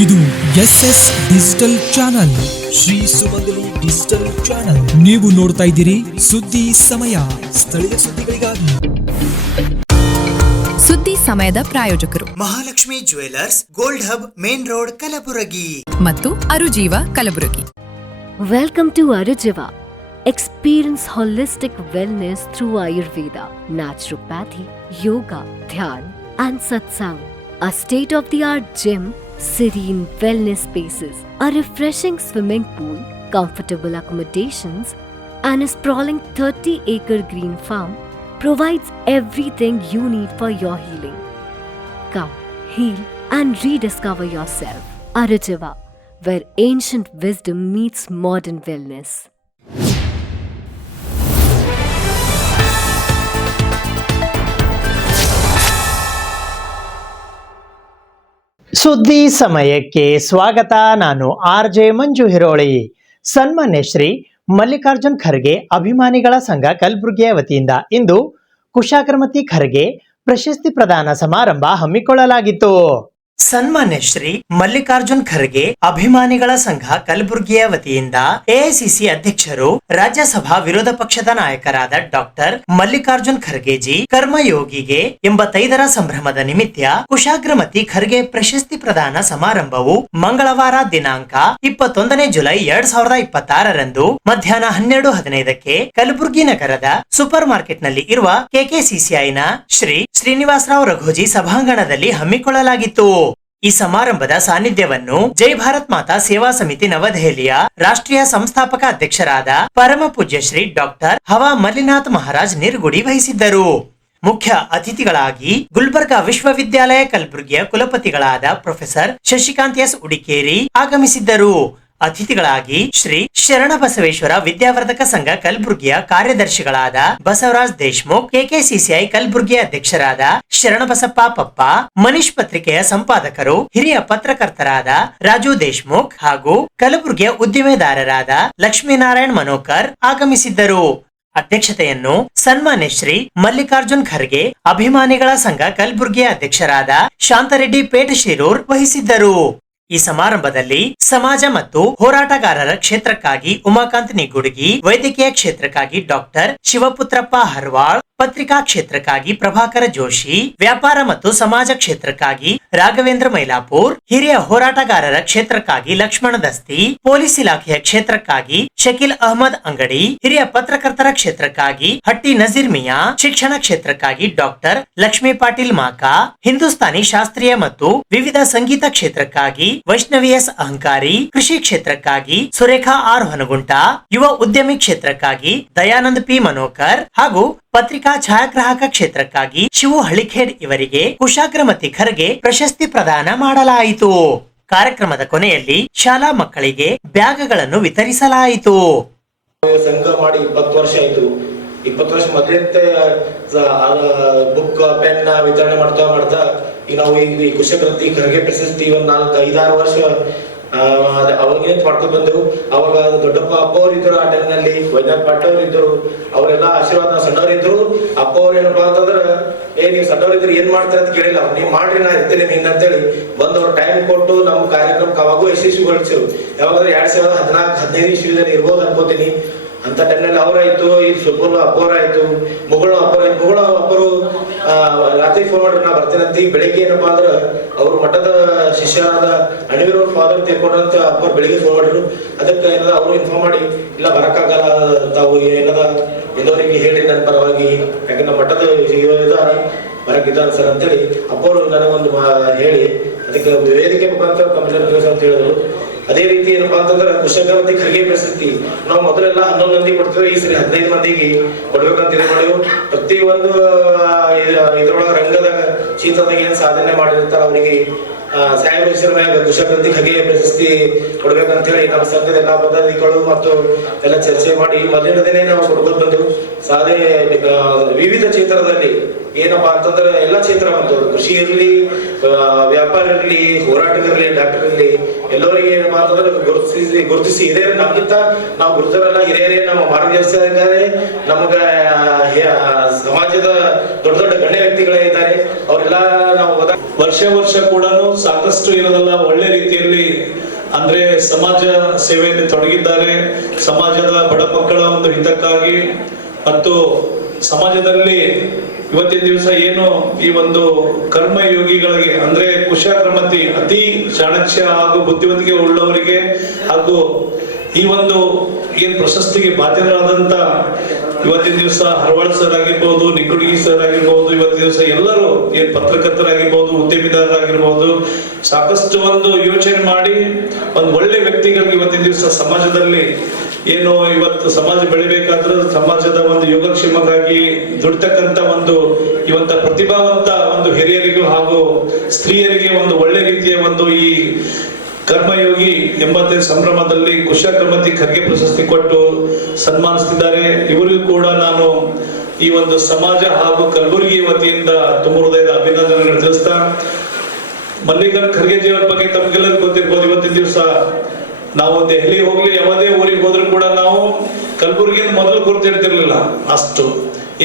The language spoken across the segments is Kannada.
ಇದು SS ಡಿಜಿಟಲ್ ಚಾನಲ್, ಶ್ರೀ ಸುಮಂಗಲಿ ಡಿಜಿಟಲ್ ಚಾನಲ್. ನೀವು ನೋಡ್ತಾ ಇದ್ದೀರಿ ಸುದ್ದಿ ಸಮಯ, ಸ್ಥಳೀಯ ಸುದ್ದಿಗಳಿಗಾಗಿ. ಸುದ್ದಿ ಸಮಯದ ಪ್ರಾಯೋಜಕರು Mahalakshmi jewellers, gold hub, main road, Kalaburagi ಮತ್ತು ಅರುಜೀವ Kalaburagi. Welcome to Arujiva. Experience holistic wellness through Ayurveda, naturopathy, yoga, dhyan and satsang. A state-of-the-art gym, serene wellness spaces, a refreshing swimming pool, comfortable accommodations and a sprawling 30-acre green farm provides everything you need for your healing. Come, heal and rediscover yourself. Arujiva, where ancient wisdom meets modern wellness. ಸುದ್ದಿ ಸಮಯಕ್ಕೆ ಸ್ವಾಗತ. ನಾನು RJ ಮಂಜು ಹಿರೋಳಿ. ಸನ್ಮಾನ್ಯ ಶ್ರೀ ಮಲ್ಲಿಕಾರ್ಜುನ್ ಖರ್ಗೆ ಅಭಿಮಾನಿಗಳ ಸಂಘ ಕಲಬುರಗಿಯ ವತಿಯಿಂದ ಇಂದು ಕುಶಾಗ್ರಮತಿ ಖರ್ಗೆ ಪ್ರಶಸ್ತಿ ಪ್ರದಾನ ಸಮಾರಂಭ ಹಮ್ಮಿಕೊಳ್ಳಲಾಗಿತ್ತು. ಸನ್ಮಾನ್ಯ ಶ್ರೀ ಮಲ್ಲಿಕಾರ್ಜುನ್ ಖರ್ಗೆ ಅಭಿಮಾನಿಗಳ ಸಂಘ ಕಲಬುರಗಿಯ ವತಿಯಿಂದ AICC ಅಧ್ಯಕ್ಷರು, ರಾಜ್ಯಸಭಾ ವಿರೋಧ ಪಕ್ಷದ ನಾಯಕರಾದ ಡಾಕ್ಟರ್ ಮಲ್ಲಿಕಾರ್ಜುನ್ ಖರ್ಗೆಜಿ ಕರ್ಮಯೋಗಿಗೆ 85ರ ಸಂಭ್ರಮದ ನಿಮಿತ್ತ ಕುಶಾಗ್ರಮತಿ ಖರ್ಗೆ ಪ್ರಶಸ್ತಿ ಪ್ರದಾನ ಸಮಾರಂಭವು ಮಂಗಳವಾರ ದಿನಾಂಕ 21 ಜುಲೈ 2026ರಂದು ಮಧ್ಯಾಹ್ನ 12:15ಕ್ಕೆ ಕಲಬುರಗಿ ನಗರದ ಸೂಪರ್ ಮಾರ್ಕೆಟ್ ನಲ್ಲಿ ಇರುವ KKCCIನ ಶ್ರೀ ಶ್ರೀನಿವಾಸರಾವ್ ರಘೋಜಿ ಸಭಾಂಗಣದಲ್ಲಿ ಹಮ್ಮಿಕೊಳ್ಳಲಾಗಿತ್ತು. ಈ ಸಮಾರಂಭದ ಸಾನ್ನಿಧ್ಯವನ್ನು ಜೈ ಭಾರತ್ ಮಾತಾ ಸೇವಾ ಸಮಿತಿ ನವದೆಹಲಿಯ ರಾಷ್ಟ್ರೀಯ ಸಂಸ್ಥಾಪಕ ಅಧ್ಯಕ್ಷರಾದ ಪರಮ ಪೂಜ್ಯ ಶ್ರೀ ಡಾಕ್ಟರ್ ಹವಾ ಮಲ್ಲಿನಾಥ್ ಮಹಾರಾಜ್ ನಿರ್ಗುಡಿ ವಹಿಸಿದ್ದರು. ಮುಖ್ಯ ಅತಿಥಿಗಳಾಗಿ ಗುಲ್ಬರ್ಗಾ ವಿಶ್ವವಿದ್ಯಾಲಯ ಕಲಬುರಗಿಯ ಕುಲಪತಿಗಳಾದ ಪ್ರೊಫೆಸರ್ ಶಶಿಕಾಂತ್ ಎಸ್ ಉಡಿಕೇರಿ ಆಗಮಿಸಿದ್ದರು. ಅತಿಥಿಗಳಾಗಿ ಶ್ರೀ ಶರಣಬಸವೇಶ್ವರ ವಿದ್ಯಾವರ್ಧಕ ಸಂಘ ಕಲಬುರಗಿಯ ಕಾರ್ಯದರ್ಶಿಗಳಾದ ಬಸವರಾಜ್ ದೇಶಮುಖ್, KKCCI ಕಲಬುರಗಿಯ ಅಧ್ಯಕ್ಷರಾದ ಶರಣಬಸಪ್ಪ ಪಪ್ಪ, ಮನೀಶ್ ಪತ್ರಿಕೆಯ ಸಂಪಾದಕರು, ಹಿರಿಯ ಪತ್ರಕರ್ತರಾದ ರಾಜು ದೇಶಮುಖ್ ಹಾಗೂ ಕಲಬುರಗಿಯ ಉದ್ದಿಮೆದಾರರಾದ ಲಕ್ಷ್ಮೀನಾರಾಯಣ್ ಮನೋಕರ್ ಆಗಮಿಸಿದ್ದರು. ಅಧ್ಯಕ್ಷತೆಯನ್ನು ಸನ್ಮಾನ್ಯ ಶ್ರೀ ಮಲ್ಲಿಕಾರ್ಜುನ್ ಖರ್ಗೆ ಅಭಿಮಾನಿಗಳ ಸಂಘ ಕಲಬುರಗಿಯ ಅಧ್ಯಕ್ಷರಾದ ಶಾಂತರೆಡ್ಡಿ ಪೇಟ್ ಶಿರೂರ್ ವಹಿಸಿದ್ದರು. ಈ ಸಮಾರಂಭದಲ್ಲಿ ಸಮಾಜ ಮತ್ತು ಹೋರಾಟಗಾರರ ಕ್ಷೇತ್ರಕ್ಕಾಗಿ ಉಮಾಕಾಂತ್ ನಿಗುಡ್ಗಿ, ವೈದ್ಯಕೀಯ ಕ್ಷೇತ್ರಕ್ಕಾಗಿ ಡಾಕ್ಟರ್ ಶಿವಪುತ್ರಪ್ಪ ಹರ್ವಾಳ್, ಪತ್ರಿಕಾ ಕ್ಷೇತ್ರಕ್ಕಾಗಿ ಪ್ರಭಾಕರ ಜೋಶಿ, ವ್ಯಾಪಾರ ಮತ್ತು ಸಮಾಜ ಕ್ಷೇತ್ರಕ್ಕಾಗಿ ರಾಘವೇಂದ್ರ ಮೈಲಾಪುರ್, ಹಿರಿಯ ಹೋರಾಟಗಾರರ ಕ್ಷೇತ್ರಕ್ಕಾಗಿ ಲಕ್ಷ್ಮಣ ದಸ್ತಿ, ಪೊಲೀಸ್ ಇಲಾಖೆಯ ಕ್ಷೇತ್ರಕ್ಕಾಗಿ ಶಕೀಲ್ ಅಹಮದ್ ಅಂಗಡಿ, ಹಿರಿಯ ಪತ್ರಕರ್ತರ ಕ್ಷೇತ್ರಕ್ಕಾಗಿ ಹಟ್ಟಿ ನಜೀರ್ ಮಿಯಾ, ಶಿಕ್ಷಣ ಕ್ಷೇತ್ರಕ್ಕಾಗಿ ಡಾಕ್ಟರ್ ಲಕ್ಷ್ಮೀ ಪಾಟೀಲ್ ಮಾಕಾ, ಹಿಂದೂಸ್ತಾನಿ ಶಾಸ್ತ್ರೀಯ ಮತ್ತು ವಿವಿಧ ಸಂಗೀತ ಕ್ಷೇತ್ರಕ್ಕಾಗಿ ವೈಷ್ಣವಿ ಎಸ್ ಅಹಂಕಾರಿ, ಕೃಷಿ ಕ್ಷೇತ್ರಕ್ಕಾಗಿ ಸುರೇಖಾ R ಹೊನಗುಂಟ, ಯುವ ಉದ್ಯಮಿ ಕ್ಷೇತ್ರಕ್ಕಾಗಿ ದಯಾನಂದ್ P ಮನೋಕರ್ ಹಾಗೂ ಪತ್ರಿಕಾ ಛಾಯಾಗ್ರಾಹಕ ಕ್ಷೇತ್ರಕ್ಕಾಗಿ ಶಿವು ಹಳಿಖೇಡ್ ಇವರಿಗೆ ಕುಶಾಗ್ರಮತಿ ಖರ್ಗೆ ಪ್ರಶಸ್ತಿ ಪ್ರದಾನ ಮಾಡಲಾಯಿತು. ಕಾರ್ಯಕ್ರಮದ ಕೊನೆಯಲ್ಲಿ ಶಾಲಾ ಮಕ್ಕಳಿಗೆ ಬ್ಯಾಗ್ಗಳನ್ನು ವಿತರಿಸಲಾಯಿತು. ಸಂಘ ಮಾಡಿ 20 ವರ್ಷ ಆಯ್ತು. 20 ವರ್ಷ ಮೊದಲಂತೆ ಬುಕ್ ಪೆನ್ ವಿತರಣೆ ಮಾಡ್ತಾ ಈಗ ನಾವು ಈ ಕುಶಾಗ್ರಮತಿ ಖರ್ಗೆ ಪ್ರಶಸ್ತಿ ಒಂದ್ 4-5-6 ವರ್ಷ ಅವಾಗ ಮಾಡ್ಕೊಂಡು ಬಂದೆವು. ಅವಾಗ ದೊಡ್ಡಪ್ಪ ಅಪ್ಪ ಅವ್ರು ಇದ್ರು, ಆ ಟೈಮ್ ನಲ್ಲಿ ವೈದ್ಯನಾಥ್ ಪಾಟೀಲ್ ಅವ್ರು ಇದ್ರು, ಅವರೆಲ್ಲ ಆಶೀರ್ವಾದ. ನಾವು ಸಣ್ಣವ್ರಿದ್ರು, ಅಪ್ಪ ಅವ್ರು ಏನಪ್ಪಾ ಅಂತಂದ್ರ ನೀವು ಸಣ್ಣವ್ರಿದ್ರು ಏನ್ ಮಾಡ್ತಾರೆ ಅಂತ ಕೇಳಿಲ್ಲ, ನೀವ್ ಮಾಡ್ರಿ ನಾ ಇರ್ತೇನೆ ಹಿಂಗ ಅಂತೇಳಿ ಬಂದ್ ಅವ್ರ ಟೈಮ್ ಕೊಟ್ಟು ನಮ್ಮ ಕಾರ್ಯಕ್ರಮಕ್ಕೆ ಅವಾಗೂ ಯಶಸ್ವಿಗೊಳಿಸೇವು. ಯಾವಾಗಂದ್ರೆ 2014-15 ಇಸ್ವಿದಲ್ಲಿ ಇರ್ಬೋದು ಅನ್ಕೋತೀನಿ. ಅಂತ ಟೈಮ್ನಲ್ಲಿ ಅವರಾಯ್ತು, ಈ ಸುಬ್ಬನ ಅಪ್ಪರಾಯ್ತು, ಮುಗಳ ಅಪ್ಪರು ರಾತ್ರಿ ಫೋನ್ ಮಾಡ್ರಿ ನಾ ಬರ್ತೇನಂತ. ಈ ಬೆಳಿಗ್ಗೆ ಏನಪ್ಪಾ ಅಂದ್ರ ಅವ್ರ ಮಠದ ಶಿಷ್ಯರಾದ ಅಣಿವೀರ್ ಅವ್ರ ಫಾದರ್ ತೀರ್ಕೊಂಡ್ರಂತ ಅಪ್ಪ ಬೆಳಿಗ್ಗೆ ಫೋನ್ ಮಾಡಿದ್ರು. ಅದಕ್ಕೆ ಏನದ ಅವರು ಇನ್ಫಾರ್ಮ್ ಮಾಡಿ, ಇಲ್ಲ ಬರಕ್ಕಾಗಲ್ಲ, ತಾವು ಏನದ ಎಲ್ಲವರಿಗೆ ಹೇಳ್ರಿ ನನ್ನ ಪರವಾಗಿ, ಯಾಕಂದ್ರೆ ಮಠದ ಇದಾರ ಬರಕ್ಕಿದ್ದಾನ ಸರ್ ಅಂತೇಳಿ ಅಪ್ಪರು ನನಗೊಂದು ಹೇಳಿ ಅದಕ್ಕೆ ವೇದಿಕೆ ಮುಖಾಂತರ ಕಂಪ್ಲೇಂಟ್ ಅಂತ ಹೇಳಿದ್ರು. ಅದೇ ರೀತಿ ಏನಪ್ಪಾ ಅಂತಂದ್ರೆ ಕುಶಾಗ್ರಮತಿ ಖರ್ಗೆ ಪ್ರಶಸ್ತಿ ನಾವು ಮೊದಲೆಲ್ಲ 11 ಮಂದಿ ಕೊಡ್ತೀವಿ, ಈ ಸರಿ 15 ಮಂದಿಗೆ ಕೊಡ್ಬೇಕಂತ ಇದು ಮಾಡಿವು. ಪ್ರತಿಯೊಂದು ಇದ್ರೊಳಗ ರಂಗದ ಕ್ಷೇತ್ರದಾಗ ಏನ್ ಸಾಧನೆ ಮಾಡಿರ್ತಾರ ಅವರಿಗೆ ಸಾಹೇಬ್ರ ಹೆಸರ ಮ್ಯಾಗ ಕುಶಾಗ್ರಮತಿ ಖರ್ಗೆ ಪ್ರಶಸ್ತಿ ಕೊಡ್ಬೇಕಂತ ಹೇಳಿ ನಮ್ಮ ಸಂಘದ ಎಲ್ಲಾ ಪದಾಧಿಕಾರಿಗಳು ಮತ್ತು ಎಲ್ಲ ಚರ್ಚೆ ಮಾಡಿ ಮೊದಲನೇ ದಿನ ನಾವು ಕೊಡ್ಬೋದು ಬಂದೆವು. ಸಾಧೆ ವಿವಿಧ ಕ್ಷೇತ್ರದಲ್ಲಿ ಏನಪ್ಪಾ ಅಂತಂದ್ರೆ ಎಲ್ಲಾ ಕ್ಷೇತ್ರ ಬಂತು, ಕೃಷಿ ಇರ್ಲಿ, ವ್ಯಾಪಾರ ಇರ್ಲಿ, ಹೋರಾಟ ಇರ್ಲಿ, ಡಾಕ್ಟರ್ ಇರ್ಲಿ, ಎಲ್ಲರಿಗೆ ಏನಪ್ಪಾ ಅಂತಂದ್ರೆ ಗುರುತಿಸಿ ಹಿರಿಯರು ನಮ್ಗಿಂತ ನಾವು ಗುರುತರೆಲ್ಲ ಹಿರಿಯರೇ ನಮ್ಮ ಮಾರ್ಗದರ್ಶಕ ಇದ್ದಾರೆ. ನಮಗ ಸಮಾಜದ ದೊಡ್ಡ ದೊಡ್ಡ ಗಣ್ಯ ವ್ಯಕ್ತಿಗಳೇ ಇದ್ದಾರೆ. ಅವರೆಲ್ಲ ನಾವು ವರ್ಷ ಕೂಡ ಸಾಕಷ್ಟು ಇರೋದಲ್ಲ ಒಳ್ಳೆ ರೀತಿಯಲ್ಲಿ ಅಂದ್ರೆ ಸಮಾಜ ಸೇವೆಯಲ್ಲಿ ತೊಡಗಿದ್ದಾರೆ. ಸಮಾಜದ ಬಡ ಮಕ್ಕಳ ಒಂದು ಹಿತಕ್ಕಾಗಿ ಮತ್ತು ಸಮಾಜದಲ್ಲಿ ಇವತ್ತಿನ ದಿವಸ ಏನು ಈ ಒಂದು ಕರ್ಮಯೋಗಿಗಳಿಗೆ ಅಂದ್ರೆ ಕುಶಾಗ್ರಮತಿ ಅತಿ ಚಾಣಕ್ಯ ಹಾಗೂ ಬುದ್ಧಿವಂತಿಕೆ ಉಳ್ಳವರಿಗೆ ಹಾಗೂ ಈ ಒಂದು ಏನ್ ಪ್ರಶಸ್ತಿಗೆ ಬಾಧ್ಯರಾದಂತ ಇವತ್ತಿನ ದಿವಸ ಹರವಾಳ್ ಸರ್ ಆಗಿರ್ಬೋದು, ನಿಗುಡಿಗಿ ಸರ್ ಆಗಿರ್ಬೋದು, ಇವತ್ತಿನ ದಿವಸ ಎಲ್ಲರೂ ಏನ್ ಪತ್ರಕರ್ತರಾಗಿರ್ಬೋದು, ಉದ್ಯಮಿದಾರರಾಗಿರ್ಬೋದು, ಸಾಕಷ್ಟು ಒಂದು ಯೋಚನೆ ಮಾಡಿ ಒಂದು ಒಳ್ಳೆ ವ್ಯಕ್ತಿಗಳಿಗೆ ಇವತ್ತಿನ ದಿವಸ ಸಮಾಜದಲ್ಲಿ ಏನು ಇವತ್ತು ಸಮಾಜ ಬೆಳಿಬೇಕಾದ್ರೆ ಸಮಾಜದ ಒಂದು ಯೋಗಕ್ಷೇಮಕ್ಕಾಗಿ ದುಡಿತಕ್ಕಂತ ಒಂದು ಇವತ್ತ ಪ್ರತಿಭಾವಂತ ಒಂದು ಹಿರಿಯರಿಗೂ ಹಾಗೂ ಸ್ತ್ರೀಯರಿಗೆ ಒಂದು ಒಳ್ಳೆ ರೀತಿಯ ಒಂದು ಈ ಕರ್ಮಯೋಗಿ 85 ಸಂಭ್ರಮದಲ್ಲಿ ಕುಶಾಗ್ರಮತಿ ಖರ್ಗೆ ಪ್ರಶಸ್ತಿ ಕೊಟ್ಟು ಸನ್ಮಾನಿಸುತ್ತಿದ್ದಾರೆ. ಇವರಿಗೂ ಕೂಡ ನಾನು ಈ ಒಂದು ಸಮಾಜ ಹಾಗೂ ಕಲಬುರಗಿ ವತಿಯಿಂದ ತುಂಬ ಹೃದಯದ ಅಭಿನಂದನೆಗಳು ತಿಳಿಸ್ತಾ, ಮಲ್ಲಿಕಾರ್ಜುನ್ ಖರ್ಗೆಜಿ ಅವರ ಬಗ್ಗೆ ತಮಗೆಲ್ಲರಿಗೂ ಗೊತ್ತಿರ್ಬೋದು. ಇವತ್ತಿನ ದಿವಸ ನಾವು ದೆಹಲಿ ಹೋಗ್ಲಿ ಯಾವುದೇ ಊರಿಗೆ ಹೋದ್ರು ಕೂಡ ನಾವು ಕಲಬುರಗಿಯನ್ನು ಮೊದಲು ಗುರುತಿರ್ತಿರ್ಲಿಲ್ಲ ಅಷ್ಟು.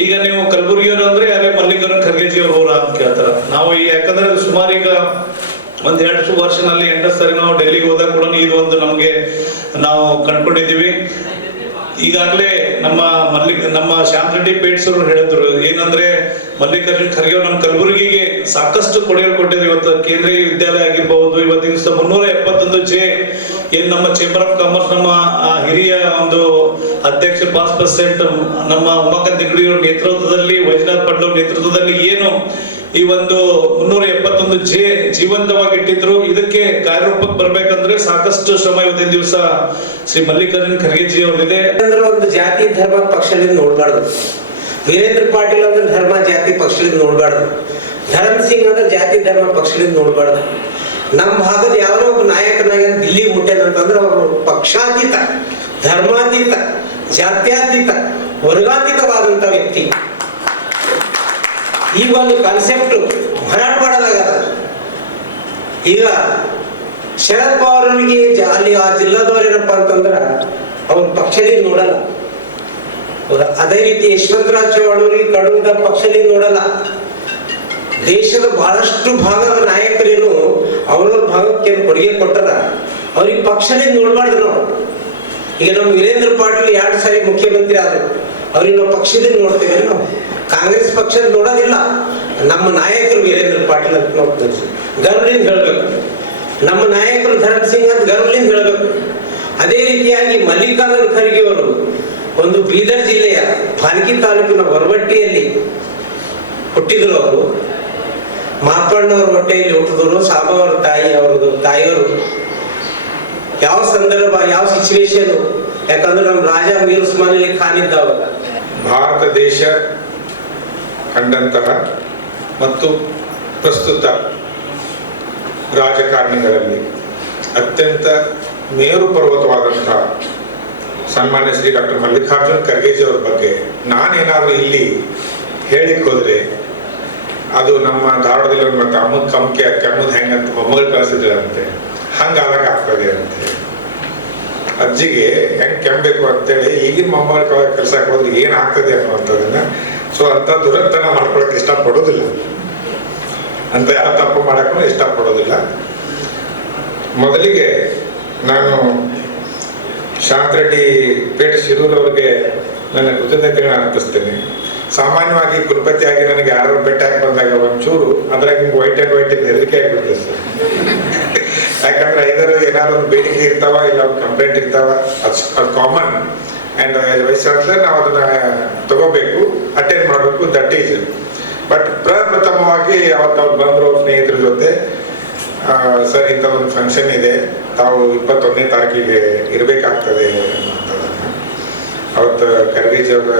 ಈಗ ನೀವು ಕಲಬುರಗಿಯವರು ಅಂದ್ರೆ ಯಾರೇ ಮಲ್ಲಿಕಾರ್ಜುನ್ ಖರ್ಗೆಜಿ ಅವ್ರ ಊರ ಅಂತ ಕೇಳ್ತಾರ. ನಾವು ಈ ಯಾಕಂದ್ರೆ ಸುಮಾರು ಈಗ ಒಂದ್ 2 ವರ್ಷನಲ್ಲಿ 8 ಸರಿ ನಾವು ಡೆಲ್ಲಿಗೆ ಹೋದಾಗ ಕೂಡ ಇದು ಒಂದು ನಮ್ಗೆ ನಾವು ಕಂಡ್ಕೊಂಡಿದೀವಿ. ಈಗಾಗಲೇ ನಮ್ಮ ಶಾಂತ್ ರೆಡ್ಡಿ ಪೇಟ್ಸ್ ಅವರು ಹೇಳಿದ್ರು ಏನಂದ್ರೆ ಮಲ್ಲಿಕಾರ್ಜುನ್ ಖರ್ಗೆ ನಮ್ಮ ಕಲಬುರಗಿಗೆ ಸಾಕಷ್ಟು ಕೊಡುಗೆ ಕೊಟ್ಟಿದ್ರು. ಇವತ್ತು ಕೇಂದ್ರೀಯ ವಿದ್ಯಾಲಯ ಆಗಿರ್ಬಹುದು, ಇವತ್ತಿನ ದಿವಸ 371 ಜೆ ಏನ್ ನಮ್ಮ ಚೇಂಬರ್ ಆಫ್ ಕಾಮರ್ಸ್ ನಮ್ಮ ಹಿರಿಯ ಒಂದು ಅಧ್ಯಕ್ಷ 5% ನಮ್ಮ ಉಮಾಕಾಂತ್ ನಿಗಡಿ ಅವರ ನೇತೃತ್ವದಲ್ಲಿ, ವೈಜನಾಥ್ ಪಂಡ್ ಅವರ ನೇತೃತ್ವದಲ್ಲಿ ಏನು ಈ ಒಂದು 371 ಜೆ ಜೀವಂತವಾಗಿ ಇಟ್ಟಿದ್ರು. ಇದಕ್ಕೆ ಕಾರ್ಯರೂಪಕ್ಕೆ ಬರ್ಬೇಕಂದ್ರೆ ಸಾಕಷ್ಟು ಶ್ರಮ ಇವತ್ತಿನ ದಿವಸ ಶ್ರೀ ಮಲ್ಲಿಕಾರ್ಜುನ್ ಖರ್ಗೆಜಿ ಅವರಿದೆ. ಒಂದು ಜಾತಿ ಧರ್ಮ ಪಕ್ಷದಿಂದ ನೋಡ್ಬಾರ್ದು. ವೀರೇಂದ್ರ ಪಾಟೀಲ್ ಅಂದ್ರೆ ಧರ್ಮ ಜಾತಿ ಪಕ್ಷದಿಂದ ನೋಡ್ಬಾರ್ದು. ಧರ್ಮ್ ಸಿಂಗ್ ಅಂದ್ರೆ ಜಾತಿ ಧರ್ಮ ಪಕ್ಷದಿಂದ ನೋಡ್ಬಾರ್ದು. ನಮ್ಮ ಭಾಗದ ಯಾರೋ ಒಬ್ಬ ನಾಯಕನಾಗ ದಿಲ್ಲಿ ಮುಟ್ಟೇನಂತಂದ್ರೆ ಅವರು ಪಕ್ಷಾತೀತ, ಧರ್ಮಾತೀತ, ಜಾತ್ಯಾತೀತ, ವರ್ಗಾತೀತವಾದಂತ ವ್ಯಕ್ತಿ. ಈ ಒಂದು ಕಾನ್ಸೆಪ್ಟ್ ಮರಾಠವಾಡದಾಗದ. ಈಗ ಶರದ್ ಪವಾರ್ ಅವರಿಗೆ ಅಲ್ಲಿ ಆ ಜಿಲ್ಲಾದವರೇನಪ್ಪ ಅಂತಂದ್ರ ಅವ್ರ ಪಕ್ಷದಿಂದ ನೋಡಲ್ಲ. ಅದೇ ರೀತಿ ಯಶವಂತರಾವ್ ಚವ್ಹಾಣ್ ಅವರಿಗೆ ಕಡೂರದ ಪಕ್ಷದಿಂದ ನೋಡಲ್ಲ. ದೇಶದ ಬಹಳಷ್ಟು ಭಾಗದ ನಾಯಕರೇನು ಅವ್ರವ್ರ ಭಾಗಕ್ಕೆ ಕೊಡುಗೆ ಕೊಟ್ಟರ, ಅವ್ರಿಗೆ ಪಕ್ಷದಿಂದ ನೋಡ್ಬಾರ್ದು ನಾವು. ಈಗ ನಮ್ಮ ವೀರೇಂದ್ರ ಪಾಟೀಲ್ 2 ಸಾರಿ ಮುಖ್ಯಮಂತ್ರಿ ಆದ್ರು, ಅವ್ರಿಗೆ ನಾವು ಪಕ್ಷದಿಂದ ನೋಡ್ತೇವೆ. ನಾವು ಕಾಂಗ್ರೆಸ್ ಪಕ್ಷದ ನೋಡೋದಿಲ್ಲ. ನಮ್ಮ ನಾಯಕರು ವೀರೇಂದ್ರ ಪಾಟೀಲ್ ಅಂತ ನಾವು ಗರ್ವದಿಂದ ಹೇಳ್ಬೇಕು. ನಮ್ಮ ನಾಯಕರು ಧರ್ಮ್ ಸಿಂಗ್ ಅಂತ ಗರ್ವದಿಂದ ಹೇಳ್ಬೇಕು. ಅದೇ ರೀತಿಯಾಗಿ ಮಲ್ಲಿಕಾರ್ಜುನ್ ಖರ್ಗೆ ಅವರು ಒಂದು ಬೀದರ್ ಜಿಲ್ಲೆಯ ಭಾಲ್ಕಿ ತಾಲೂಕಿನ ಹೊರವಟ್ಟಿಯಲ್ಲಿ ಹುಟ್ಟಿದ್ರು. ಅವರು ಮಾಪಣ್ಣವ್ರ ಹೊಟ್ಟೆಯಲ್ಲಿ ಹುಟ್ಟಿದವರು. ಸಾಬಾ ಅವರ ತಾಯಿಯವರು ಯಾವ ಸಂದರ್ಭ, ಯಾವ ಸಿಚುವೇಶನ್, ಯಾಕಂದ್ರೆ ನಮ್ಮ ರಾಜ ಮೀರ್ ಉಸ್ಮಾನ್ ಅಲಿ ಖಾನ್ ಇದ್ದವ. ಭಾರತ ದೇಶ ಕಂಡಂತಹ ಮತ್ತು ಪ್ರಸ್ತುತ ರಾಜಕಾರಣಿಗಳಲ್ಲಿ ಅತ್ಯಂತ ಮೇರು ಪರ್ವತವಾದಂತಹ ಸನ್ಮಾನ್ಯ ಶ್ರೀ ಡಾಕ್ಟರ್ ಮಲ್ಲಿಕಾರ್ಜುನ್ ಖರ್ಗೆಜಿ ಅವ್ರ ಬಗ್ಗೆ ನಾನೇನಾದ್ರೂ ಇಲ್ಲಿ ಹೇಳಿಕ್ ಹೋದ್ರೆ ಅದು ನಮ್ಮ ಧಾರವಾಡದಲ್ಲಿ ಒಂದು ಅಮ್ಮಕ್ಕೆ ಕೆಮ್ಮದ ಹೆಂಗಂತ ಮೊಮ್ಮಗಳು ಕಳಿಸಿದ್ರಂತೆ, ಹಂಗಾದಾಗ ಆಗ್ತದೆ ಅಂತ ಹೇಳಿ. ಅಜ್ಜಿಗೆ ಹೆಂಗ್ ಕೆಮ್ಮಬೇಕು ಅಂತೇಳಿ ಈಗಿನ ಮೊಮ್ಮಗಳ ಕಲ್ಸಕ್ಕೆ ಹೋದ್ರೆ ಏನ್ ಆಗ್ತದೆ ಅನ್ನುವಂಥದ್ದನ್ನ ಸೊ ಅಂತ ದುರಂತನ ಮಾಡ್ಕೊಳಕ್ ಇಷ್ಟಪಡೋದಿಲ್ಲ, ಅಂತ ಯಾವ ತಪ್ಪು ಮಾಡಕ್ಕೂ ಇಷ್ಟಪಡೋದಿಲ್ಲ. ಮೊದಲಿಗೆ ನಾನು ಶಾಂತ್ ರೆಡ್ಡಿ ಪೇಟ್ ಶಿರೂರ್ ಅವ್ರಿಗೆ ನನ್ನ ಕೃತಜ್ಞತೆಗಳನ್ನ ಅರ್ಪಿಸ್ತೇನೆ. ಸಾಮಾನ್ಯವಾಗಿ ಕುಲಪತಿಯಾಗಿ ನನಗೆ ಯಾರು ಭೇಟಿಯಾಗಿ ಬಂದಾಗ ಒಂಚೂರು ಅದ್ರಾಗ ನಿಮ್ಗೆ ವೈಟ್ ಹೆದರಿಕೆ ಆಗಿಬಿಡ್ತದೆ ಸರ್. ಯಾಕಂದ್ರೆ ಐದರು ಏನಾದ್ರು ಒಂದು ಬೇಡಿಕೆ ಇರ್ತಾವ, ಇಲ್ಲ ಒಂದು ಕಂಪ್ಲೇಂಟ್ ಇರ್ತಾವ, ಅದು ಕಾಮನ್. ಅಂಡ್ ವಯಸ್ಸಾದ್ರೆ ನಾವು ಅದನ್ನ ತಗೋಬೇಕು, ಅಟೆಂಡ್ ಮಾಡಬೇಕು, ದಟ್ ಈಸ್. ಬಟ್ ಪ್ರಪ್ರಥಮವಾಗಿ ಅವತ್ತು ಬಂದ್ರು ಸ್ನೇಹಿತರ ಜೊತೆ, ಸರ್ ಇಂಥ ಒಂದು ಫಂಕ್ಷನ್ ಇದೆ, ತಾವು 21ನೇ ತಾರೀಕಿಗೆ ಇರಬೇಕಾಗ್ತದೆ ಅನ್ನುವಂಥದ್ದನ್ನು. ಅವತ್ತು ಖರ್ಗೆಜಿ ಅವರ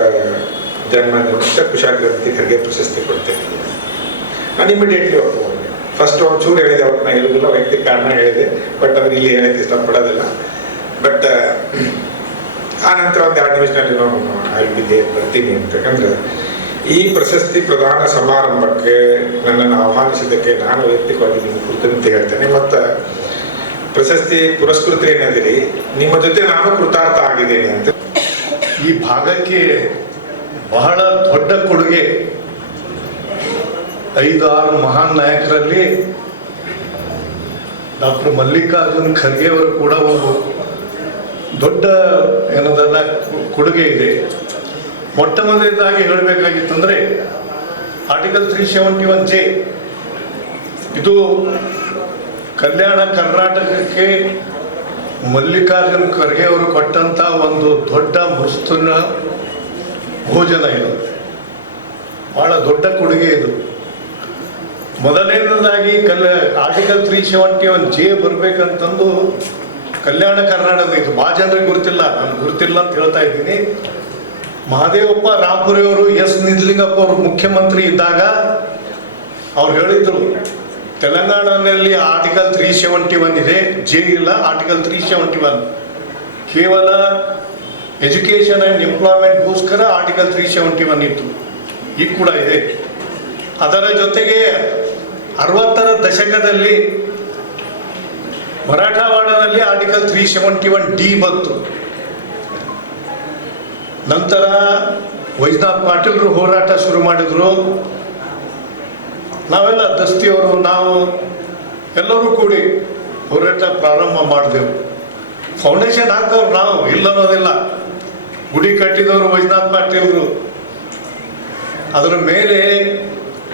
ಜನ್ಮದಿನಕ್ಕೆ ಕುಶಾಗ್ರಮತಿ ಖರ್ಗೆ ಪ್ರಶಸ್ತಿ ಕೊಡ್ತೇನೆ. ನಾನು ಇಮಿಡಿಯೇಟ್ಲಿ ಒಪ್ಪಿಕೊಂಡೆ. ಫಸ್ಟ್ ಒಂಚೂರು ಹೇಳಿದೆ, ಅವತ್ತು ನಾನು ಹೇಳುದಿಲ್ಲ, ವೈಯಕ್ತಿಕ ಕಾರಣ ಹೇಳಿದೆ, ಬಟ್ ಅದನ್ನ ಇಲ್ಲಿ ಹೇಳಕ್ಕೆ ಇಷ್ಟಪಡೋದಿಲ್ಲ. ಬಟ್ ಆ ನಂತರ ಒಂದು 2 ನಿಮಿಷದಲ್ಲಿ ನಾನು ಅಲ್ಲಿ ಬರ್ತೀನಿ ಅಂತ. ಯಾಕಂದ್ರೆ ಈ ಪ್ರಶಸ್ತಿ ಪ್ರದಾನ ಸಮಾರಂಭಕ್ಕೆ ನನ್ನನ್ನು ಆಹ್ವಾನಿಸಿದ್ದಕ್ಕೆ ನಾನು ವೈಯಕ್ತಿಕವಾಗಿ ನಿಮ್ಗೆ ಕೃತಜ್ಞತೆ ಹೇಳ್ತೇನೆ. ಮತ್ತು ಪ್ರಶಸ್ತಿ ಪುರಸ್ಕೃತರು ಏನಾದಿರಿ, ನಿಮ್ಮ ಜೊತೆ ನಾನು ಕೃತಾರ್ಥ ಆಗಿದ್ದೇನೆ ಅಂತ. ಈ ಭಾಗಕ್ಕೆ ಬಹಳ ದೊಡ್ಡ ಕೊಡುಗೆ 5-6 ಮಹಾನ್ ನಾಯಕರಲ್ಲಿ ಡಾಕ್ಟರ್ ಮಲ್ಲಿಕಾರ್ಜುನ್ ಖರ್ಗೆ ಅವರು ಕೂಡ ಒಂದು ದೊಡ್ಡ ಏನದಲ್ಲ ಕೊಡುಗೆ ಇದೆ. ಮೊಟ್ಟ ಮೊದಲನೇದಾಗಿ ಹೇಳಬೇಕಾಗಿತ್ತಂದ್ರೆ ಆರ್ಟಿಕಲ್ 371J ಇದು ಕಲ್ಯಾಣ ಕರ್ನಾಟಕಕ್ಕೆ ಮಲ್ಲಿಕಾರ್ಜುನ್ ಖರ್ಗೆ ಅವರು ಕೊಟ್ಟಂತ ಒಂದು ದೊಡ್ಡ ಮುಸ್ತುನ ಭೋಜನ. ಇದು ಬಹಳ ದೊಡ್ಡ ಕೊಡುಗೆ. ಇದು ಮೊದಲನೇದಾಗಿ ಆರ್ಟಿಕಲ್ 371J ಬರ್ಬೇಕಂತಂದು ಕಲ್ಯಾಣ ಕರ್ನಾಟಕದ ಇದು ಭಾಳ ಜನರಿಗೆ ಗುರುತಿಲ್ಲ, ನಾನು ಗುರುತಿಲ್ಲ ಅಂತ ಹೇಳ್ತಾ ಇದ್ದೀನಿ. ಮಹದೇವಪ್ಪ ರಾಂಪುರಿ ಅವರು ಎಸ್ ನಿಜಲಿಂಗಪ್ಪ ಅವರು ಮುಖ್ಯಮಂತ್ರಿ ಇದ್ದಾಗ ಅವ್ರು ಹೇಳಿದ್ರು ತೆಲಂಗಾಣದಲ್ಲಿ ಆರ್ಟಿಕಲ್ 371 ಇದೆ, J ಇಲ್ಲ, ಆರ್ಟಿಕಲ್ 371 ಕೇವಲ ಎಜುಕೇಷನ್ ಆ್ಯಂಡ್ ಎಂಪ್ಲಾಯ್ಮೆಂಟ್ಗೋಸ್ಕರ ಆರ್ಟಿಕಲ್ 371 ಇತ್ತು. ಈಗ ಕೂಡ ಇದೆ. ಅದರ ಜೊತೆಗೆ 60ರ ದಶಕದಲ್ಲಿ ಮರಾಠವಾಡದಲ್ಲಿ ಆರ್ಟಿಕಲ್ 371D ಬಂತು. ನಂತರ ವೈಜನಾಥ್ ಪಾಟೀಲ್ರು ಹೋರಾಟ ಶುರು ಮಾಡಿದ್ರು. ನಾವೆಲ್ಲ ದಸ್ತಿಯವರು ನಾವು ಎಲ್ಲರೂ ಕೂಡಿ ಹೋರಾಟ ಪ್ರಾರಂಭ ಮಾಡಿದೆವು. ಫೌಂಡೇಶನ್ ಹಾಕಿದವ್ರು ನಾವು, ಇಲ್ಲ ಅನ್ನೋದಿಲ್ಲ. ಗುಡಿ ಕಟ್ಟಿದವರು ವೈಜನಾಥ್ ಪಾಟೀಲ್ರು. ಅದರ ಮೇಲೆ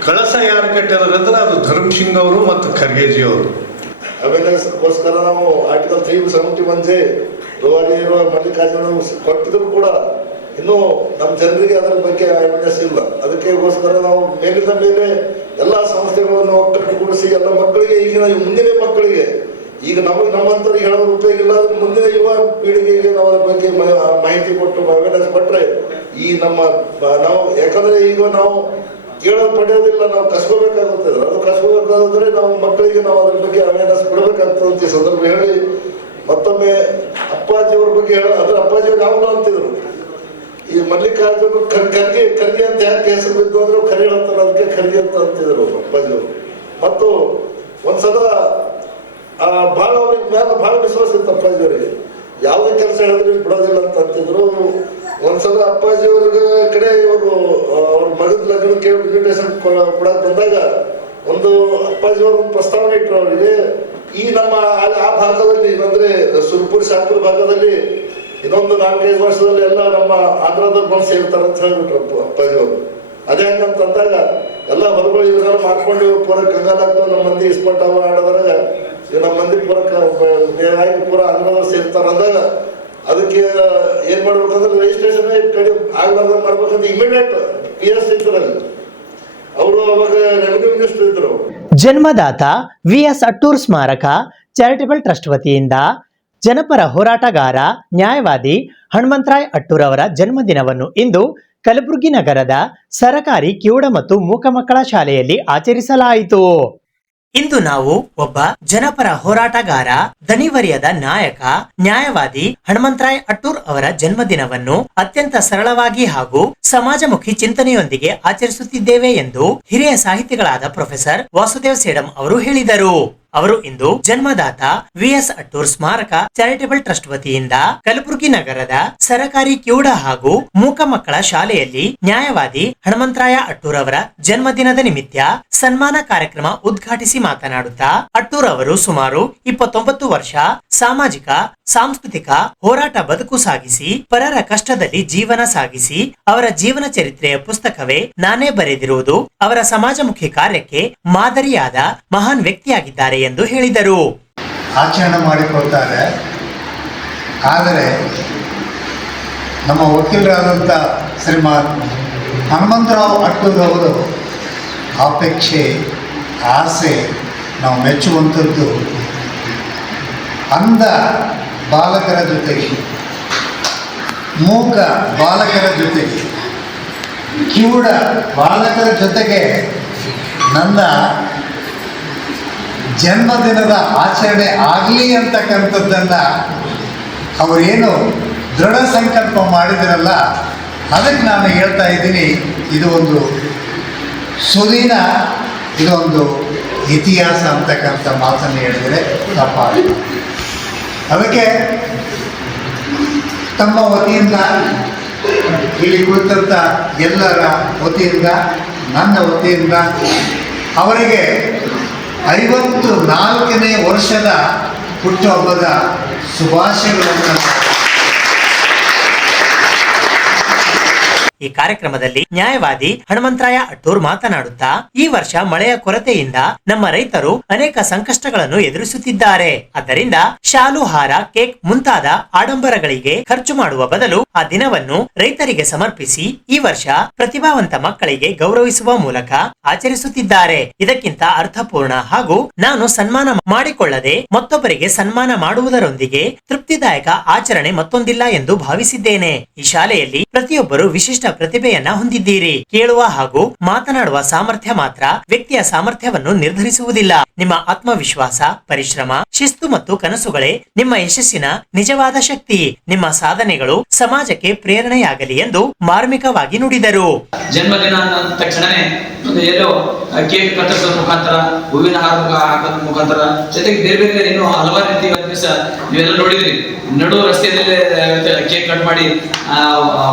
ಕಳಸ ಯಾರು ಕಟ್ಟಿದಾರೆ ಅಂದ್ರೆ ಅದು ಧರ್ಮ್ ಸಿಂಗ್ ಅವರು ಮತ್ತು ಖರ್ಗೆಜಿ ಅವರು. ಅವೇರ್ನೆಸ್ಗೋಸ್ಕರ ನಾವು ಆರ್ಟಿಕಲ್ 371J ರೋವಾಡಿ ಇರುವ ಮಲ್ಲಿಕಾರ್ಜುನ ಕೊಟ್ಟಿದ್ರು ಕೂಡ ಇನ್ನೂ ನಮ್ಮ ಜನರಿಗೆ ಅದರ ಬಗ್ಗೆ ಅವೇರ್ನೆಸ್ ಇಲ್ಲ. ಅದಕ್ಕೋಸ್ಕರ ನಾವು ಮೇಲಿಂದ ಮೇಲೆ ಎಲ್ಲ ಸಂಸ್ಥೆಗಳನ್ನು ಒಟ್ಟುಗೂಡಿಸಿ ಎಲ್ಲ ಮಕ್ಕಳಿಗೆ, ಈಗಿನ ಮುಂದಿನ ಮಕ್ಕಳಿಗೆ, ಈಗ ನಮ್ಮಂಥವ್ರಿಗೆ ಹೇಳೋದು ಉಪಯೋಗ ಇಲ್ಲ. ಮುಂದಿನ ಯುವ ಪೀಳಿಗೆಗೆ ನಾವು ಅದ್ರ ಬಗ್ಗೆ ಮಾಹಿತಿ ಕೊಟ್ಟು ಅವೇರ್ನೆಸ್ ಕೊಟ್ಟರೆ ಈ ನಾವು ಯಾಕಂದ್ರೆ ಈಗ ನಾವು ಕೇಳೋದು ಪಡೆಯೋದಿಲ್ಲ, ನಾವು ಕಸ್ಕೋಬೇಕಾಗುತ್ತದೆ. ಅದು ಕಸ್ಕೋಬೇಕಾದ್ರೆ ನಾವು ಮಕ್ಕಳಿಗೆ ನಾವು ಅದ್ರ ಬಗ್ಗೆ ಅವೇರ್ನೆಸ್ ಕೊಡಬೇಕಾಗ್ತದೆ ಈ ಸಂದರ್ಭ ಹೇಳಿ ಮತ್ತೊಮ್ಮೆ ಅಪ್ಪಾಜಿಯವ್ರ ಬಗ್ಗೆ ಅದ್ರ ಅಪ್ಪಾಜಿಯವ್ರು ಯಾವನು ಅಂತಿದ್ರು. ಈ ಮಲ್ಲಿಕಾರ್ಜುನ ಖರ್ಗೆ ಅಂತ ಯಾಕೆ ಹೆಸರು ಬಿದ್ದು ಅಂದ್ರೆ ಖರ್ಗೆ ಹೇಳ್ತಾರೆ, ಅದಕ್ಕೆ ಖರ್ಗೆ ಅಂತ ಅಂತಿದ್ರು ಅಪ್ಪಾಜಿಯವರು. ಮತ್ತು ಒಂದ್ಸಲ ಬಹಳ ಅವ್ರಿಗೆ ಮೇಲೆ ಬಹಳ ವಿಶ್ವಾಸ ಇತ್ತು ಅಪ್ಪಾಜಿಯವರಿಗೆ. ಯಾವುದೇ ಕೆಲಸ ಹೇಳಿದ್ರೆ ಬಿಡೋದಿಲ್ಲ ಅಂತ ಅಂತಿದ್ರು. ಒಂದ್ಸಲ ಅಪ್ಪಾಜಿಯವ್ರ ಕಡೆ ಇವರು ಅವ್ರ ಮಗದ ಲಗ್ನಕ್ಕೆ ಇನ್ವಿಟೇಷನ್ ಕೊಡಕ್ ಬಂದಾಗ ಒಂದು ಅಪ್ಪಾಜಿಯವರು ಪ್ರಸ್ತಾವನೆ ಇಟ್ಟರು ಅವರಿಗೆ. ಈ ನಮ್ಮ ಆ ಭಾಗದಲ್ಲಿ ಅಂದ್ರೆ ಸುರ್ಪುರ್ ಶಾಪುರ್ ಭಾಗದಲ್ಲಿ ಇನ್ನೊಂದು 4-5 ವರ್ಷದಲ್ಲಿ ಎಲ್ಲ ನಮ್ಮ ಆಂಧ್ರದವ್ರು ಬಂದು ಸೇರ್ತಾರೆ ಅಂತ ಹೇಳ್ಬಿಟ್ರು ಅಪ್ಪಾಜಿಯವರು. ಅದೇ ಹಂಗಂತಂದಾಗ ಎಲ್ಲ ಹೊರಗಳು ಇವರೆಲ್ಲ ಮಾಡ್ಕೊಂಡು ಪೂರ ಕಂಗಾಲಾಗ್ತಾವ, ನಮ್ಮ ಮಂದಿ ಇಸ್ಪಟ್ ಆಡೋದ್ರಾಗ ನಮ್ಮ ಮಂದಿ ಪೂರ ಆಂಧ್ರದವ್ರು ಸೇರ್ತಾರೆ ಅಂದಾಗ ಅದಕ್ಕೆ ಏನ್ ಮಾಡ್ಬೇಕಂದ್ರೆ ರಿಜಿಸ್ಟ್ರೇಷನ್ ಕಡೆ ಆಗ್ಲಾರ್ದ ಮಾಡ್ಬೇಕಂತ ಇಮಿಡಿಯೇಟ್ PS ಇದ್ರಲ್ಲಿ ಅವರು ಅವಾಗ ರೆವಿನ್ಯೂ ಮಿನಿಸ್ಟರ್ ಇದ್ರು. ಜನ್ಮದಾತ VS ಅಟ್ಟೂರ್ ಸ್ಮಾರಕ ಚಾರಿಟಬಲ್ ಟ್ರಸ್ಟ್ ವತಿಯಿಂದ ಜನಪರ ಹೋರಾಟಗಾರ ನ್ಯಾಯವಾದಿ ಹನುಮಂತರಾಯ್ ಅಟ್ಟೂರ್ ಅವರ ಜನ್ಮದಿನವನ್ನು ಇಂದು ಕಲಬುರಗಿ ನಗರದ ಸರಕಾರಿ ಕಿವುಡ ಮತ್ತು ಮೂಕ ಮಕ್ಕಳ ಶಾಲೆಯಲ್ಲಿ ಆಚರಿಸಲಾಯಿತು. ಇಂದು ನಾವು ಒಬ್ಬ ಜನಪರ ಹೋರಾಟಗಾರ, ದಣಿವರಿಯದ ನಾಯಕ, ನ್ಯಾಯವಾದಿ ಹನುಮಂತರಾಯ್ ಅಟ್ಟೂರ್ ಅವರ ಜನ್ಮದಿನವನ್ನು ಅತ್ಯಂತ ಸರಳವಾಗಿ ಹಾಗೂ ಸಮಾಜಮುಖಿ ಚಿಂತನೆಯೊಂದಿಗೆ ಆಚರಿಸುತ್ತಿದ್ದೇವೆ ಎಂದು ಹಿರಿಯ ಸಾಹಿತಿಗಳಾದ ಪ್ರೊಫೆಸರ್ ವಾಸುದೇವ್ ಸೇಡಂ ಅವರು ಹೇಳಿದರು. ಅವರು ಇಂದು ಜನ್ಮದಾತ VS ಅಟ್ಟೂರ್ ಸ್ಮಾರಕ ಚಾರಿಟಬಲ್ ಟ್ರಸ್ಟ್ ವತಿಯಿಂದ ಕಲಬುರಗಿ ನಗರದ ಸರಕಾರಿ ಕಿವುಡ ಹಾಗೂ ಮೂಕ ಮಕ್ಕಳ ಶಾಲೆಯಲ್ಲಿ ನ್ಯಾಯವಾದಿ ಹನುಮಂತರಾಯ ಅಟ್ಟೂರ್ ಅವರ ಜನ್ಮದಿನದ ನಿಮಿತ್ತ ಸನ್ಮಾನ ಕಾರ್ಯಕ್ರಮ ಉದ್ಘಾಟಿಸಿ ಮಾತನಾಡುತ್ತಾ, ಅಟ್ಟೂರ್ ಅವರು ಸುಮಾರು 29 ವರ್ಷ ಸಾಮಾಜಿಕ ಸಾಂಸ್ಕೃತಿಕ ಹೋರಾಟ ಬದುಕು ಸಾಗಿಸಿ ಪರರ ಕಷ್ಟದಲ್ಲಿ ಜೀವನ ಸಾಗಿಸಿ ಅವರ ಜೀವನ ಚರಿತ್ರೆಯ ಪುಸ್ತಕವೇ ನಾನೇ ಬರೆದಿರುವುದು ಅವರ ಸಮಾಜಮುಖಿ ಕಾರ್ಯಕ್ಕೆ ಮಾದರಿಯಾದ ಮಹಾನ್ ವ್ಯಕ್ತಿಯಾಗಿದ್ದಾರೆ ಎಂದು ಹೇಳಿದರು. ಆಚರಣೆ ಮಾಡಿಕೊಳ್ತಾರೆ. ಆದರೆ ನಮ್ಮ ವಕೀಲರಾದಂಥ ಶ್ರೀಮಾನ್ ಹನುಮಂತರಾವ್ ಅಟ್ಟೂರ್ ಅವರು ಅಪೇಕ್ಷೆ, ಆಸೆ ನಾವು ಮೆಚ್ಚುವಂಥದ್ದು. ಅಂಧ ಬಾಲಕರ ಜೊತೆಗೆ, ಮೂಕ ಬಾಲಕರ ಜೊತೆಗೆ, ಕಿವುಡ ಬಾಲಕರ ಜೊತೆಗೆ ನನ್ನ ಜನ್ಮದಿನದ ಆಚರಣೆ ಆಗಲಿ ಅಂತಕ್ಕಂಥದ್ದನ್ನು ಅವರೇನು ದೃಢ ಸಂಕಲ್ಪ ಮಾಡಿದ್ರಲ್ಲ, ಅದಕ್ಕೆ ನಾನು ಹೇಳ್ತಾ ಇದ್ದೀನಿ, ಇದು ಒಂದು ಸುದೀನ, ಇದೊಂದು ಇತಿಹಾಸ ಅಂತಕ್ಕಂಥ ಮಾತನ್ನು ಹೇಳಿದರೆ ತಪ್ಪಾಗಿಲ್ಲ. ಅದಕ್ಕೆ ತಮ್ಮ ವತಿಯಿಂದ, ಇಲ್ಲಿ ಕುಳಿತಂಥ ಎಲ್ಲರ ವತಿಯಿಂದ, ನನ್ನ ವತಿಯಿಂದ ಅವರಿಗೆ 54ನೇ ವರ್ಷದ ಹುಟ್ಟುಹಬ್ಬದ ಶುಭಾಶಯಗಳನ್ನು. ಈ ಕಾರ್ಯಕ್ರಮದಲ್ಲಿ ನ್ಯಾಯವಾದಿ ಹನುಮಂತರಾಯ ಅಟ್ಟೂರ್ ಮಾತನಾಡುತ್ತಾ, ಈ ವರ್ಷ ಮಳೆಯ ಕೊರತೆಯಿಂದ ನಮ್ಮ ರೈತರು ಅನೇಕ ಸಂಕಷ್ಟಗಳನ್ನು ಎದುರಿಸುತ್ತಿದ್ದಾರೆ. ಆದ್ದರಿಂದ ಶಾಲು, ಹಾರ, ಕೇಕ್ ಮುಂತಾದ ಆಡಂಬರಗಳಿಗೆ ಖರ್ಚು ಮಾಡುವ ಬದಲು ಆ ದಿನವನ್ನು ರೈತರಿಗೆ ಸಮರ್ಪಿಸಿ ಈ ವರ್ಷ ಪ್ರತಿಭಾವಂತ ಮಕ್ಕಳಿಗೆ ಗೌರವಿಸುವ ಮೂಲಕ ಆಚರಿಸುತ್ತಿದ್ದಾರೆ. ಇದಕ್ಕಿಂತ ಅರ್ಥಪೂರ್ಣ ಹಾಗೂ ನಾನು ಸನ್ಮಾನ ಮಾಡಿಕೊಳ್ಳದೆ ಮತ್ತೊಬ್ಬರಿಗೆ ಸನ್ಮಾನ ಮಾಡುವುದರೊಂದಿಗೆ ತೃಪ್ತಿದಾಯಕ ಆಚರಣೆ ಮತ್ತೊಂದಿಲ್ಲ ಎಂದು ಭಾವಿಸಿದ್ದೇನೆ. ಈ ಶಾಲೆಯಲ್ಲಿ ಪ್ರತಿಯೊಬ್ಬರು ವಿಶಿಷ್ಟ ಪ್ರತಿಭೆಯನ್ನ ಹೊಂದಿದ್ದೀರಿ. ಕೇಳುವ ಹಾಗೂ ಮಾತನಾಡುವ ಸಾಮರ್ಥ್ಯ ಮಾತ್ರ ವ್ಯಕ್ತಿಯ ಸಾಮರ್ಥ್ಯವನ್ನು ನಿರ್ಧರಿಸುವುದಿಲ್ಲ. ನಿಮ್ಮ ಆತ್ಮವಿಶ್ವಾಸ, ಪರಿಶ್ರಮ, ಶಿಸ್ತು ಮತ್ತು ಕನಸುಗಳೇ ನಿಮ್ಮ ಯಶಸ್ಸಿನ ನಿಜವಾದ ಶಕ್ತಿ. ನಿಮ್ಮ ಸಾಧನೆಗಳು ಸಮಾಜಕ್ಕೆ ಪ್ರೇರಣೆಯಾಗಲಿ ಎಂದು ಮಾರ್ಮಿಕವಾಗಿ ನುಡಿದರು. ಜನ್ಮದಿನ ಅಂದ ತಕ್ಷಣನೇ ಒಂದು ಎಲ್ಲೋ ಕೇಕ್ ಕತ್ತರಿಸೋದ್ರ ಮುಖಾಂತರ, ಹೂವಿನ ಹಾರ ಹಾಕೋದ್ರ ಮುಖಾಂತರ, ಜೊತೆಗೆ ಬೇರೆ ಬೇರೆ ಇನ್ನೂ ಹಲವಾರು ರೀತಿ ದಿವಸ ನೀವೆಲ್ಲ ನೋಡಿದ್ರಿ. ನಡು ರಸ್ತೆಯಲ್ಲೇ ಕೇಕ್ ಕಟ್ ಮಾಡಿ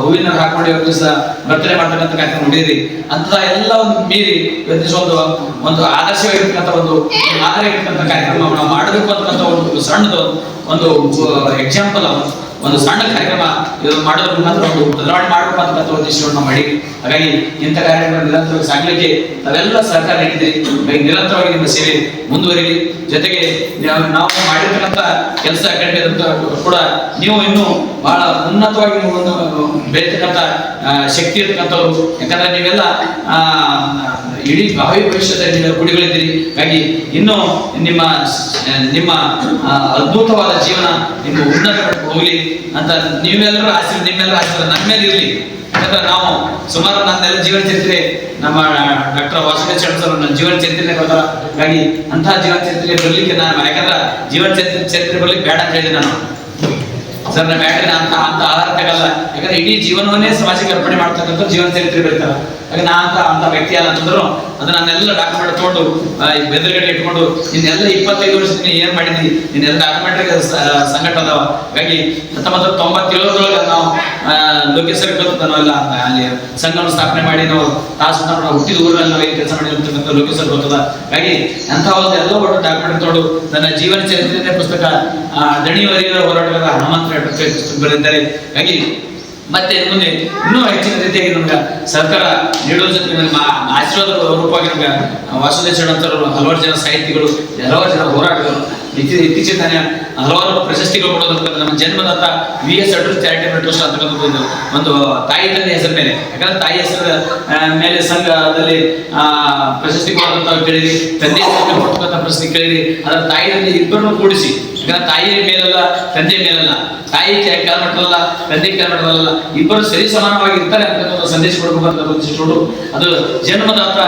ಹೂವಿನ ಹಾರ ಹಾಕೊಂಡು ಇವತ್ತು ದಿವಸ ಬರ್ತಡೇ ಮಾಡ್ತಕ್ಕಂಥ ಕಾರ್ಯಕ್ರಮ ನೋಡಿದ್ರಿ. ಅಂತ ಎಲ್ಲ ಒಂದು ಮೀರಿ ಇವತ್ತು ದಿವಸ ಒಂದು ಆದರ್ಶವಾಗಿರ್ತಕ್ಕಂಥ ಒಂದು ಮಾದರಿಯಾಗಿರ್ತಕ್ಕಂಥ ಕಾರ್ಯಕ್ರಮ ನಾವು ಮಾಡಬೇಕು ಅಂತಕ್ಕಂಥ ಒಂದು ಸಣ್ಣದು ಒಂದು ಎಕ್ಸಾಂಪಲ್, ಒಂದು ಸಣ್ಣ ಕಾರ್ಯಕ್ರಮ ಇದು ಮಾಡೋದ್ರ ಮುಖಾಂತರ ಒಂದು ಬದಲಾವಣೆ ಮಾಡಬೇಕು ಅಂತಕ್ಕಂಥ ಉದ್ದೇಶವನ್ನು ಮಾಡಿ. ಹಾಗಾಗಿ ಇಂಥ ಕಾರ್ಯಕ್ರಮ ನಿರಂತರವಾಗಿ ಸಾಗಲಿಕ್ಕೆ ತಾವೆಲ್ಲ ಸಹಕಾರ ನೀಡಿದ್ದೀರಿ. ನಿರಂತರವಾಗಿ ನಿಮ್ಮ ಸೇವೆ ಮುಂದುವರಿಲಿ. ಜೊತೆಗೆ ನಾವು ಮಾಡಿರ್ತಕ್ಕಂಥ ಕೆಲಸ ಕೂಡ ನೀವು ಇನ್ನೂ ಬಹಳ ಉನ್ನತವಾಗಿ ಒಂದು ಬೆಳೀತಕ್ಕಂಥ ಶಕ್ತಿ ಇರ್ತಕ್ಕಂಥವ್ರು. ಯಾಕಂದ್ರೆ ನೀವೆಲ್ಲ ಇಡೀ ಭಾವಿ ಭವಿಷ್ಯದಲ್ಲಿ ನೀವು ಗುಡಿಗಳಿದ್ದೀರಿ. ಹಾಗಾಗಿ ಇನ್ನೂ ನಿಮ್ಮ ಅದ್ಭುತವಾದ ಜೀವನ ನಿಮ್ಮ ಉನ್ನತ ಹೋಗ್ಲಿ ಅಂತ ನಿಮ್ಮೆಲ್ಲರ ಆಶೀರ್ವಾದ ನಮ್ಮ ಮೇಲೆ ಇರಲಿ. ಯಾಕಂದ್ರೆ ನಾವು ಸುಮಾರು ನನ್ನೆಲ್ಲ ಜೀವನ ಚರಿತ್ರೆ ನಮ್ಮ ಡಾಕ್ಟರ್ ವಾಸುದೇವ ಶರಣ ಸರ್ ನನ್ನ ಜೀವನ ಚರಿತ್ರೆ ಬರ್ತಾರ. ಹಾಗಾಗಿ ಅಂತಹ ಜೀವನ ಚರಿತ್ರೆ ಬರ್ಲಿಕ್ಕೆ ನಾನು, ಯಾಕಂದ್ರೆ ಜೀವನ ಚರಿತ್ರೆ ಬರ್ಲಿಕ್ಕೆ ಬೇಡ ಅಂತ ಹೇಳಿದೆ ನಾನು. ಸರ್ ನಾ ಬ್ಯಾಟ್ರಿ ಅಂತ ಆಧಾರ ತಗಲ್ಲ. ಯಾಕಂದ್ರೆ ಇಡೀ ಜೀವನವನ್ನೇ ಸಮಾಜಕ್ಕೆ ಅರ್ಪಣೆ ಮಾಡ್ತಕ್ಕಂಥ ಜೀವನ ಚರಿತ್ರೆ ಬರೀತಾರೆ. ಹಾಗೆ ನಾ ಅಂತ ವ್ಯಕ್ತಿ ಅಲ್ಲ ಅಂತಂದ್ರು ಅದು ನಾನೆಲ್ಲ ಡಾಕ್ಯುಮೆಂಟ್ ತಗೊಂಡು ಬೆದರುಗಡೆ ಇಟ್ಕೊಂಡು ಇನ್ನೆಲ್ಲ 25 ವರ್ಷದಿಂದ ಏನ್ ಮಾಡಿದ್ವಿ ಇನ್ನೆಲ್ಲ ಡಾಕ್ಯುಮೆಂಟ್ರಿ ಸಂಘಟ ಅದಾವ. ಹಾಗಾಗಿ 1997 ನಾವು ಲೋಕೇಶ್ವರ ಗೊತ್ತ ನಾವೆಲ್ಲ ಅಲ್ಲಿ ಸಂಘವನ್ನು ಸ್ಥಾಪನೆ ಮಾಡಿ ನಾವು ಹುಟ್ಟಿದ ಊರಲ್ಲಿ ನಾವು ಏನು ಕೆಲಸ ಮಾಡಿರ್ತಕ್ಕಂಥ ಲೋಕೇಶ್ವರ ಗೊತ್ತದ. ಹಾಗಾಗಿ ಅಂತ ಒಂದು ಎಲ್ಲ ಒಟ್ಟು ಡಾಕ್ಯುಮೆಂಟ್ ತಗೊಂಡು ನನ್ನ ಜೀವನ ಚರಿತ್ರೆ ಪುಸ್ತಕ ದಣಿವರಿಗರ ಹೋರಾಟಗಾರ ಹನುಮಂತರಾಯ ಪುಸ್ತಕ ಬರೆದಿದ್ದಾರೆ. ಹಾಗಾಗಿ ಮತ್ತೆ ಮುಂದೆ ಇನ್ನೂ ಹೆಚ್ಚಿನ ರೀತಿಯಾಗಿ ನಮ್ಗೆ ಸರ್ಕಾರ ನೀಡುವ ಜೊತೆ ನಮ್ಮ ಆಶೀರ್ವಾದ ರೂಪವಾಗಿ ನಮ್ಗೆ ವಾಸುದೇವ ಶರಣರು ಹಲವಾರು ಜನ ಸಾಹಿತಿಗಳು, ಹಲವಾರು ಜನ ಹೋರಾಟಗಾರರು ಇತ್ತೀಚಿನ ತಾನೇ ಹಲವಾರು ಪ್ರಶಸ್ತಿಗಳು ಕೊಡೋದ್ರ ನಮ್ಮ ಜನ್ಮದಾತ VS ಅಟೂರ್ ಚಾರಿಟೇಬಲ್ ಟ್ರಸ್ಟ್ ಅಂತಕ್ಕಂಥದ್ದು ಒಂದು ತಾಯಿ ತಂದೆ ಹೆಸರ ಮೇಲೆ. ಯಾಕಂದ್ರೆ ತಾಯಿ ಹೆಸರ ಮೇಲೆ ಸಂಘದಲ್ಲಿ ಪ್ರಶಸ್ತಿ ಕೊಡೋದಂತ ಕೇಳಿರಿ, ತಂದೆ ಹೆಸರು ಕೊಡ್ತಕ್ಕಂಥ ಪ್ರಶಸ್ತಿ ಕೇಳಿರಿ. ಅದರ ತಾಯಿ ತಂದೆ ಇಬ್ಬರನ್ನು ಕೂಡಿಸಿ, ಯಾಕಂದ್ರೆ ತಾಯಿ ಮೇಲಲ್ಲ ತಂದೆ ಮೇಲಲ್ಲ, ತಾಯಿ ಕೆಳಮಟ್ಟದಲ್ಲ ತಂದೆ ಕೆಳಮಟ್ಟದಲ್ಲ, ಇಬ್ಬರು ಸರಿ ಸಮಾನವಾಗಿ ಇರ್ತಾರೆ ಅಂತ ಸಂದೇಶ ಕೊಡಬೇಕು ಉದ್ದೇಶಿಸಿಕೊಂಡು ಅದು ಜನ್ಮದಾತ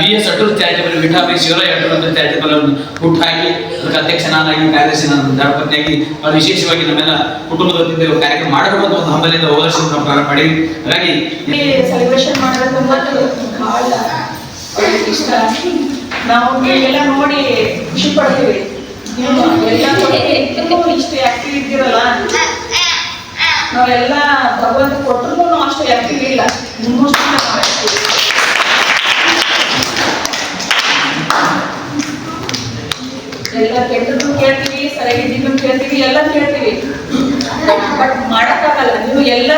VS ಅಟೂರ್ ಚಾರಿಟೇಬಲ್ ವಿಠಾಬಿ ಶಿವರಾಯ ಅಟೂರ್ ಅಂತ ಚಾರಿಟೇಬಲ್ ಅನ್ನು ಹುಟ್ಟು ಹಾಕಿ ಅದಕ್ಕೆ ಅಧ್ಯಕ್ಷನಾಗಿ ಕಾರ್ಯದರ್ಶಿ ನಾನು ಧರ್ಮಪತ್ನಿಯಾಗಿ ಅದು ವಿಶೇಷವಾಗಿ ನಮ್ಮೆಲ್ಲ ಕುಟುಂಬದ ವತಿಯಿಂದ ಕಾರ್ಯಕ್ರಮ ಮಾಡಬೇಕು ಅಂತ ಒಂದು ಹಂಬಲಿಂದ ಹೋದ ನಾವು ಪ್ರಾರಂಭ ಮಾಡಿ. ಹಾಗಾಗಿ ಸೆಲೆಬ್ರೇಷನ್ ಮಾಡೋದು ಬಹಳ ಇಷ್ಟ. ನಾವು ಎಲ್ಲ ನೋಡಿ ಖುಷಿ ಪಡ್ತೀವಿ. ಎಲ್ಲ ಇಷ್ಟು ಆಕ್ಟಿವ್ ಇದ್ದೀರಲ್ಲ, ನಾವೆಲ್ಲ ಭಗವಂತ ಕೊಟ್ಟರು ಅಷ್ಟು ಆಕ್ಟಿವ್ ಇಲ್ಲ. ಎಲ್ಲ ಕೆಟ್ಟದ್ದು ಕೇಳ್ತೀವಿ, ಸರಿಯಾಗಿದ್ದು ಕೇಳ್ತೀವಿ, ಎಲ್ಲ ಕೇಳ್ತೀವಿ. ಬಟ್ ಮಾಡಕ್ಕಾಗಲ್ಲ. ನೀವು ಎಲ್ಲ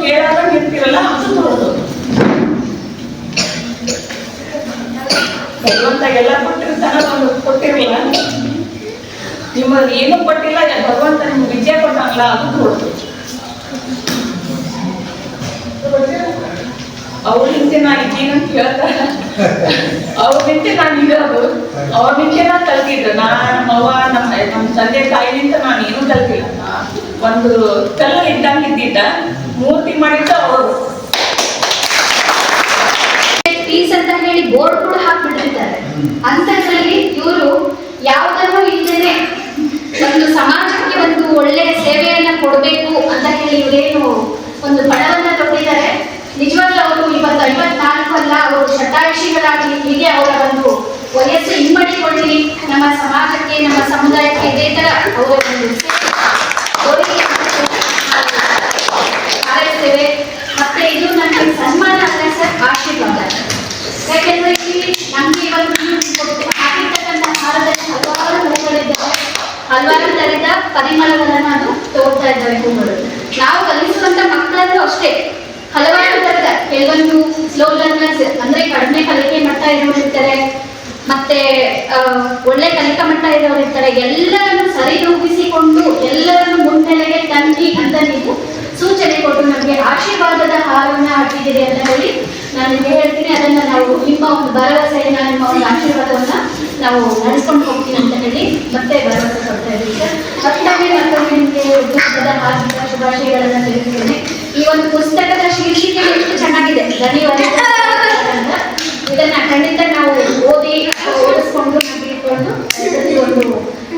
ಕೇಳಾಗ ಇರ್ತೀರಲ್ಲ, ಅದು ನೋಡೋದು ಭಗವಂತ ಎಲ್ಲ ಕೊಟ್ಟಿರ್ತಾನ, ಕೊಟ್ಟಿರಲಿಲ್ಲ. ನಿಮಗೆ ಏನು ಕೊಟ್ಟಿಲ್ಲ, ಭಗವಂತ ನಿಮ್ಗೆ ವಿದ್ಯೆ ಕೊಟ್ಟಂಗಿಲ್ಲ, ಅದು ನೋಡೋದು. ಅವ್ರ ನಿಂತೆ ನಾನು ಇದ್ದೀನಂತ ಹೇಳ್ತಾರ, ಅವ್ರ ನಿಂತೆ ನಾನು ಇರೋದು, ಅವ್ರ ನಿಂತೆ ನಾನು ಕಲ್ತಿದ್ದೆ. ನಮ್ಮವ್ವ ನಮ್ಮ ತಂದೆ ತಾಯಿನಿಂದ ನಾನು ಏನೂ ಕಲ್ತಿಲ್ಲ. ಒಂದು ಕಲ್ಲು ಇದ್ದಂಗಿದ್ದ ಮೂರ್ತಿ ಮಾಡಿದ್ದ ಅವರು. ಫೀಸ್ ಅಂತ ಹೇಳಿ ಬೋರ್ಡ್ ಕೂಡ ಹಾಕ್ಬಿಟ್ಟಿರ್ತಾರೆ. ಅಂತದ್ರಲ್ಲಿ ಇವರು ಯಾವುದನ್ನು ಇಲ್ಲದೆ ಒಂದು ಸಮಾಜಕ್ಕೆ ಒಂದು ಒಳ್ಳೆಯ ಸೇವೆಯನ್ನ ಕೊಡಬೇಕು ಅಂತ ಹೇಳಿ ಇವರೇನು ಒಂದು ಪಣವನ್ನ ತೊಟ್ಟಿದ್ದಾರೆ. ನಿಜವಾಗ್ಲೂ ಅವರು 54 ಅಲ್ಲ, ಅವರು ಶತಾಯುಷಿಗಳಾಗಲಿ, ಹೀಗೆ ಅವರ ಒಂದು ವಯಸ್ಸು ಇಮ್ಮಡಿಕೊಳ್ಳಿ, ನಮ್ಮ ಸಮಾಜಕ್ಕೆ ನಮ್ಮ ಸಮುದಾಯಕ್ಕೆ ಇದೇ ತರ ಅವರ ಒಂದು ಹಾರೈಸ್ತೇವೆ. ಮತ್ತೆ ಇದು ನನಗೆ ಸನ್ಮಾನ ಅಲ್ಲ ಸರ್, ಆಶೀರ್ವಾದ. ಯಾಕೆಂದ್ರೆ ಇಲ್ಲಿ ನಮ್ಗೆ ಪರಿಮಳಗಳನ್ನ ಅದು ತೋರ್ತಾ ಇದ್ದಾವೆ ಹೂಗಳು. ನಾವು ಕಲಿಸುವಂತ ಮಕ್ಕಳಲ್ಲೂ ಅಷ್ಟೇ ಹಲವಾರು ತರದ, ಕೆಲವೊಂದು ಸ್ಲೋ ಲರ್ನರ್ಸ್ ಅಂದ್ರೆ ಕಡಿಮೆ ಕಲಿಕೆ ಮಟ್ಟ ಇರೋರು ಇರ್ತಾರೆ, ಮತ್ತೆ ಒಳ್ಳೆ ಕಲಿಕಾ ಮಟ್ಟ ಇರೋರು ಇರ್ತಾರೆ. ಎಲ್ಲರನ್ನು ಸರಿದೂಗಿಸಿಕೊಂಡು ಎಲ್ಲರನ್ನು ಮುನ್ನೆಲೆಗೆ ತನ್ನಿ ಅಂತ ನೀವು ಸೂಚನೆ ಕೊಟ್ಟು ನಮಗೆ ಆಶೀರ್ವಾದದ ಹಾರವನ್ನು ಹಾಕಿದ್ದೀರಿ ಅಂತ ಹೇಳಿ ನಾನು ನಿಮಗೆ ಹೇಳ್ತೀನಿ. ಅದನ್ನ ನಾವು ನಿಮ್ಮ ಒಂದು ಭರವಸೆಯನ್ನ, ನಿಮ್ಮ ಒಂದು ಆಶೀರ್ವಾದವನ್ನ ನಾವು ನಡೆಸ್ಕೊಂಡು ಹೋಗ್ತೀನಿ ಅಂತ ಹೇಳಿ ಮತ್ತೆ ಭರವಸೆ ಕೊಡ್ತಾ ಇದ್ದೀವಿ ಸರ್. ಮತ್ತೊಮ್ಮೆ ನಿಮಗೆ ಹಬ್ಬದ ಹಾರ್ದಿಕ ಶುಭಾಶಯಗಳನ್ನ ತಿಳಿಸ್ತೇನೆ. ಈ ಒಂದು ಪುಸ್ತಕದ ಶೀರ್ಷಿಕೆ ಎಷ್ಟು ಚೆನ್ನಾಗಿದೆ, ಧನ್ಯವಾದ. ಇದನ್ನ ಖಂಡಿತ ನಾವು ಓದಿಸ್ಕೊಂಡು ಇಟ್ಕೊಂಡು ಒಂದು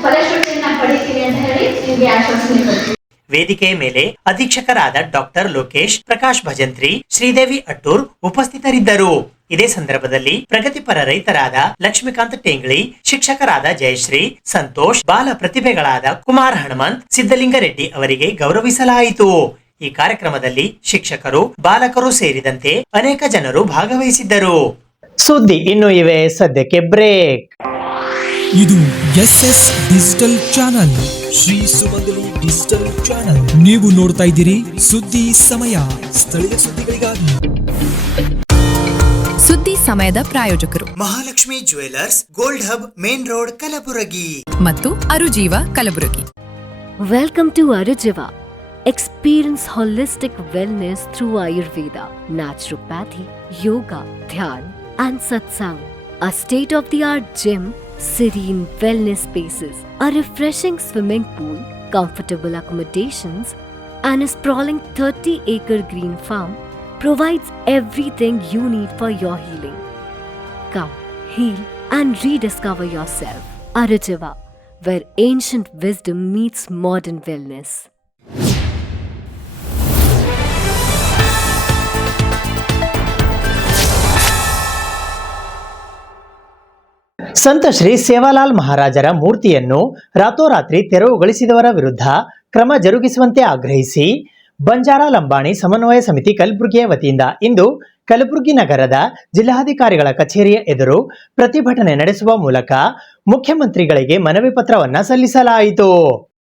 ಫಲಶ್ರುತಿಯನ್ನ ಪಡಿತೀವಿ ಅಂತ ಹೇಳಿ ನಿಮಗೆ ಆಶ್ವಾಸನೆ ಕೊಡ್ತೀವಿ. ವೇದಿಕೆಯ ಮೇಲೆ ಅಧೀಕ್ಷಕರಾದ ಡಾಕ್ಟರ್ ಲೋಕೇಶ್, ಪ್ರಕಾಶ್ ಭಜಂತ್ರಿ, ಶ್ರೀದೇವಿ ಅಟ್ಟೂರ್ ಉಪಸ್ಥಿತರಿದ್ದರು. ಇದೇ ಸಂದರ್ಭದಲ್ಲಿ ಪ್ರಗತಿಪರ ರೈತರಾದ ಲಕ್ಷ್ಮೀಕಾಂತ್ ಟೇಂಗ್ಳಿ, ಶಿಕ್ಷಕರಾದ ಜಯಶ್ರೀ, ಸಂತೋಷ್, ಬಾಲ ಪ್ರತಿಭೆಗಳಾದ ಕುಮಾರ್ ಹನುಮಂತ್, ಸಿದ್ದಲಿಂಗರೆಡ್ಡಿ ಅವರಿಗೆ ಗೌರವಿಸಲಾಯಿತು. ಈ ಕಾರ್ಯಕ್ರಮದಲ್ಲಿ ಶಿಕ್ಷಕರು, ಬಾಲಕರು ಸೇರಿದಂತೆ ಅನೇಕ ಜನರು ಭಾಗವಹಿಸಿದ್ದರು. ಸುದ್ದಿ ಇನ್ನು ಇವೆ, ಸದ್ಯಕ್ಕೆ ಬ್ರೇಕ್. ಇದು SS ಡಿಜಿಟಲ್ ಚಾನಲ್, ಶ್ರೀ ಸುಮಂಗಲಿ ಡಿಜಿಟಲ್ ಚಾನಲ್. ನೀವು ನೋಡ್ತಾ ಇದ್ದೀರಿ ಸುದ್ದಿ ಸಮಯ, ಸ್ಥಳೀಯ ಸುದ್ದಿಗಳಿಗಾಗಿ. ಸುದ್ದಿ ಸಮಯದ ಪ್ರಾಯೋಜಕರು Mahalakshmi jewellers, gold hub, main road, Kalaburagi ಮತ್ತು ಅರುಜೀವ Kalaburagi. Welcome to Arujiva. Experience holistic wellness through Ayurveda, naturopathy, yoga, dhyan, and satsang. A state-of-the-art gym, serene wellness spaces, a refreshing swimming pool, comfortable accommodations, and a sprawling 30-acre green farm provides everything you need for your healing. Come, heal, and rediscover yourself. Arujiva, where ancient wisdom meets modern wellness. ಸಂತ ಶ್ರೀ ಸೇವಾಲಾಲ್ ಮಹಾರಾಜರ ಮೂರ್ತಿಯನ್ನು ರಾತೋರಾತ್ರಿ ತೆರವುಗೊಳಿಸಿದವರ ವಿರುದ್ಧ ಕ್ರಮ ಜರುಗಿಸುವಂತೆ ಆಗ್ರಹಿಸಿ ಬಂಜಾರ ಲಂಬಾಣಿ ಸಮನ್ವಯ ಸಮಿತಿ ಕಲಬುರಗಿಯ ವತಿಯಿಂದ ಇಂದು ಕಲಬುರಗಿ ನಗರದ ಜಿಲ್ಲಾಧಿಕಾರಿಗಳ ಕಚೇರಿಯ ಎದುರು ಪ್ರತಿಭಟನೆ ನಡೆಸುವ ಮೂಲಕ ಮುಖ್ಯಮಂತ್ರಿಗಳಿಗೆ ಮನವಿ ಪತ್ರವನ್ನ ಸಲ್ಲಿಸಲಾಯಿತು.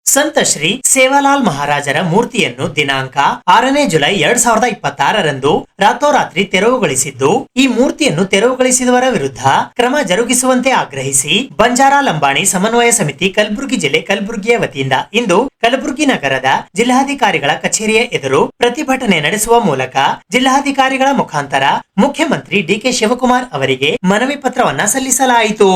ಸಂತ ಶ್ರೀ ಸೇವಾಲಾಲ್ ಮಹಾರಾಜರ ಮೂರ್ತಿಯನ್ನು ದಿನಾಂಕ 6ನೇ ಜುಲೈ 2026ರಂದು ರಾತೋರಾತ್ರಿ ತೆರವುಗೊಳಿಸಿದ್ದು, ಈ ಮೂರ್ತಿಯನ್ನು ತೆರವುಗೊಳಿಸಿದವರ ವಿರುದ್ಧ ಕ್ರಮ ಜರುಗಿಸುವಂತೆ ಆಗ್ರಹಿಸಿ ಬಂಜಾರ ಲಂಬಾಣಿ ಸಮನ್ವಯ ಸಮಿತಿ ಕಲಬುರಗಿ ಜಿಲ್ಲೆ ಕಲಬುರಗಿಯ ವತಿಯಿಂದ ಇಂದು ಕಲಬುರಗಿ ನಗರದ ಜಿಲ್ಲಾಧಿಕಾರಿಗಳ ಕಚೇರಿಯ ಎದುರು ಪ್ರತಿಭಟನೆ ನಡೆಸುವ ಮೂಲಕ ಜಿಲ್ಲಾಧಿಕಾರಿಗಳ ಮುಖಾಂತರ ಮುಖ್ಯಮಂತ್ರಿ ಡಿಕೆ ಶಿವಕುಮಾರ್ ಅವರಿಗೆ ಮನವಿ ಪತ್ರವನ್ನ ಸಲ್ಲಿಸಲಾಯಿತು.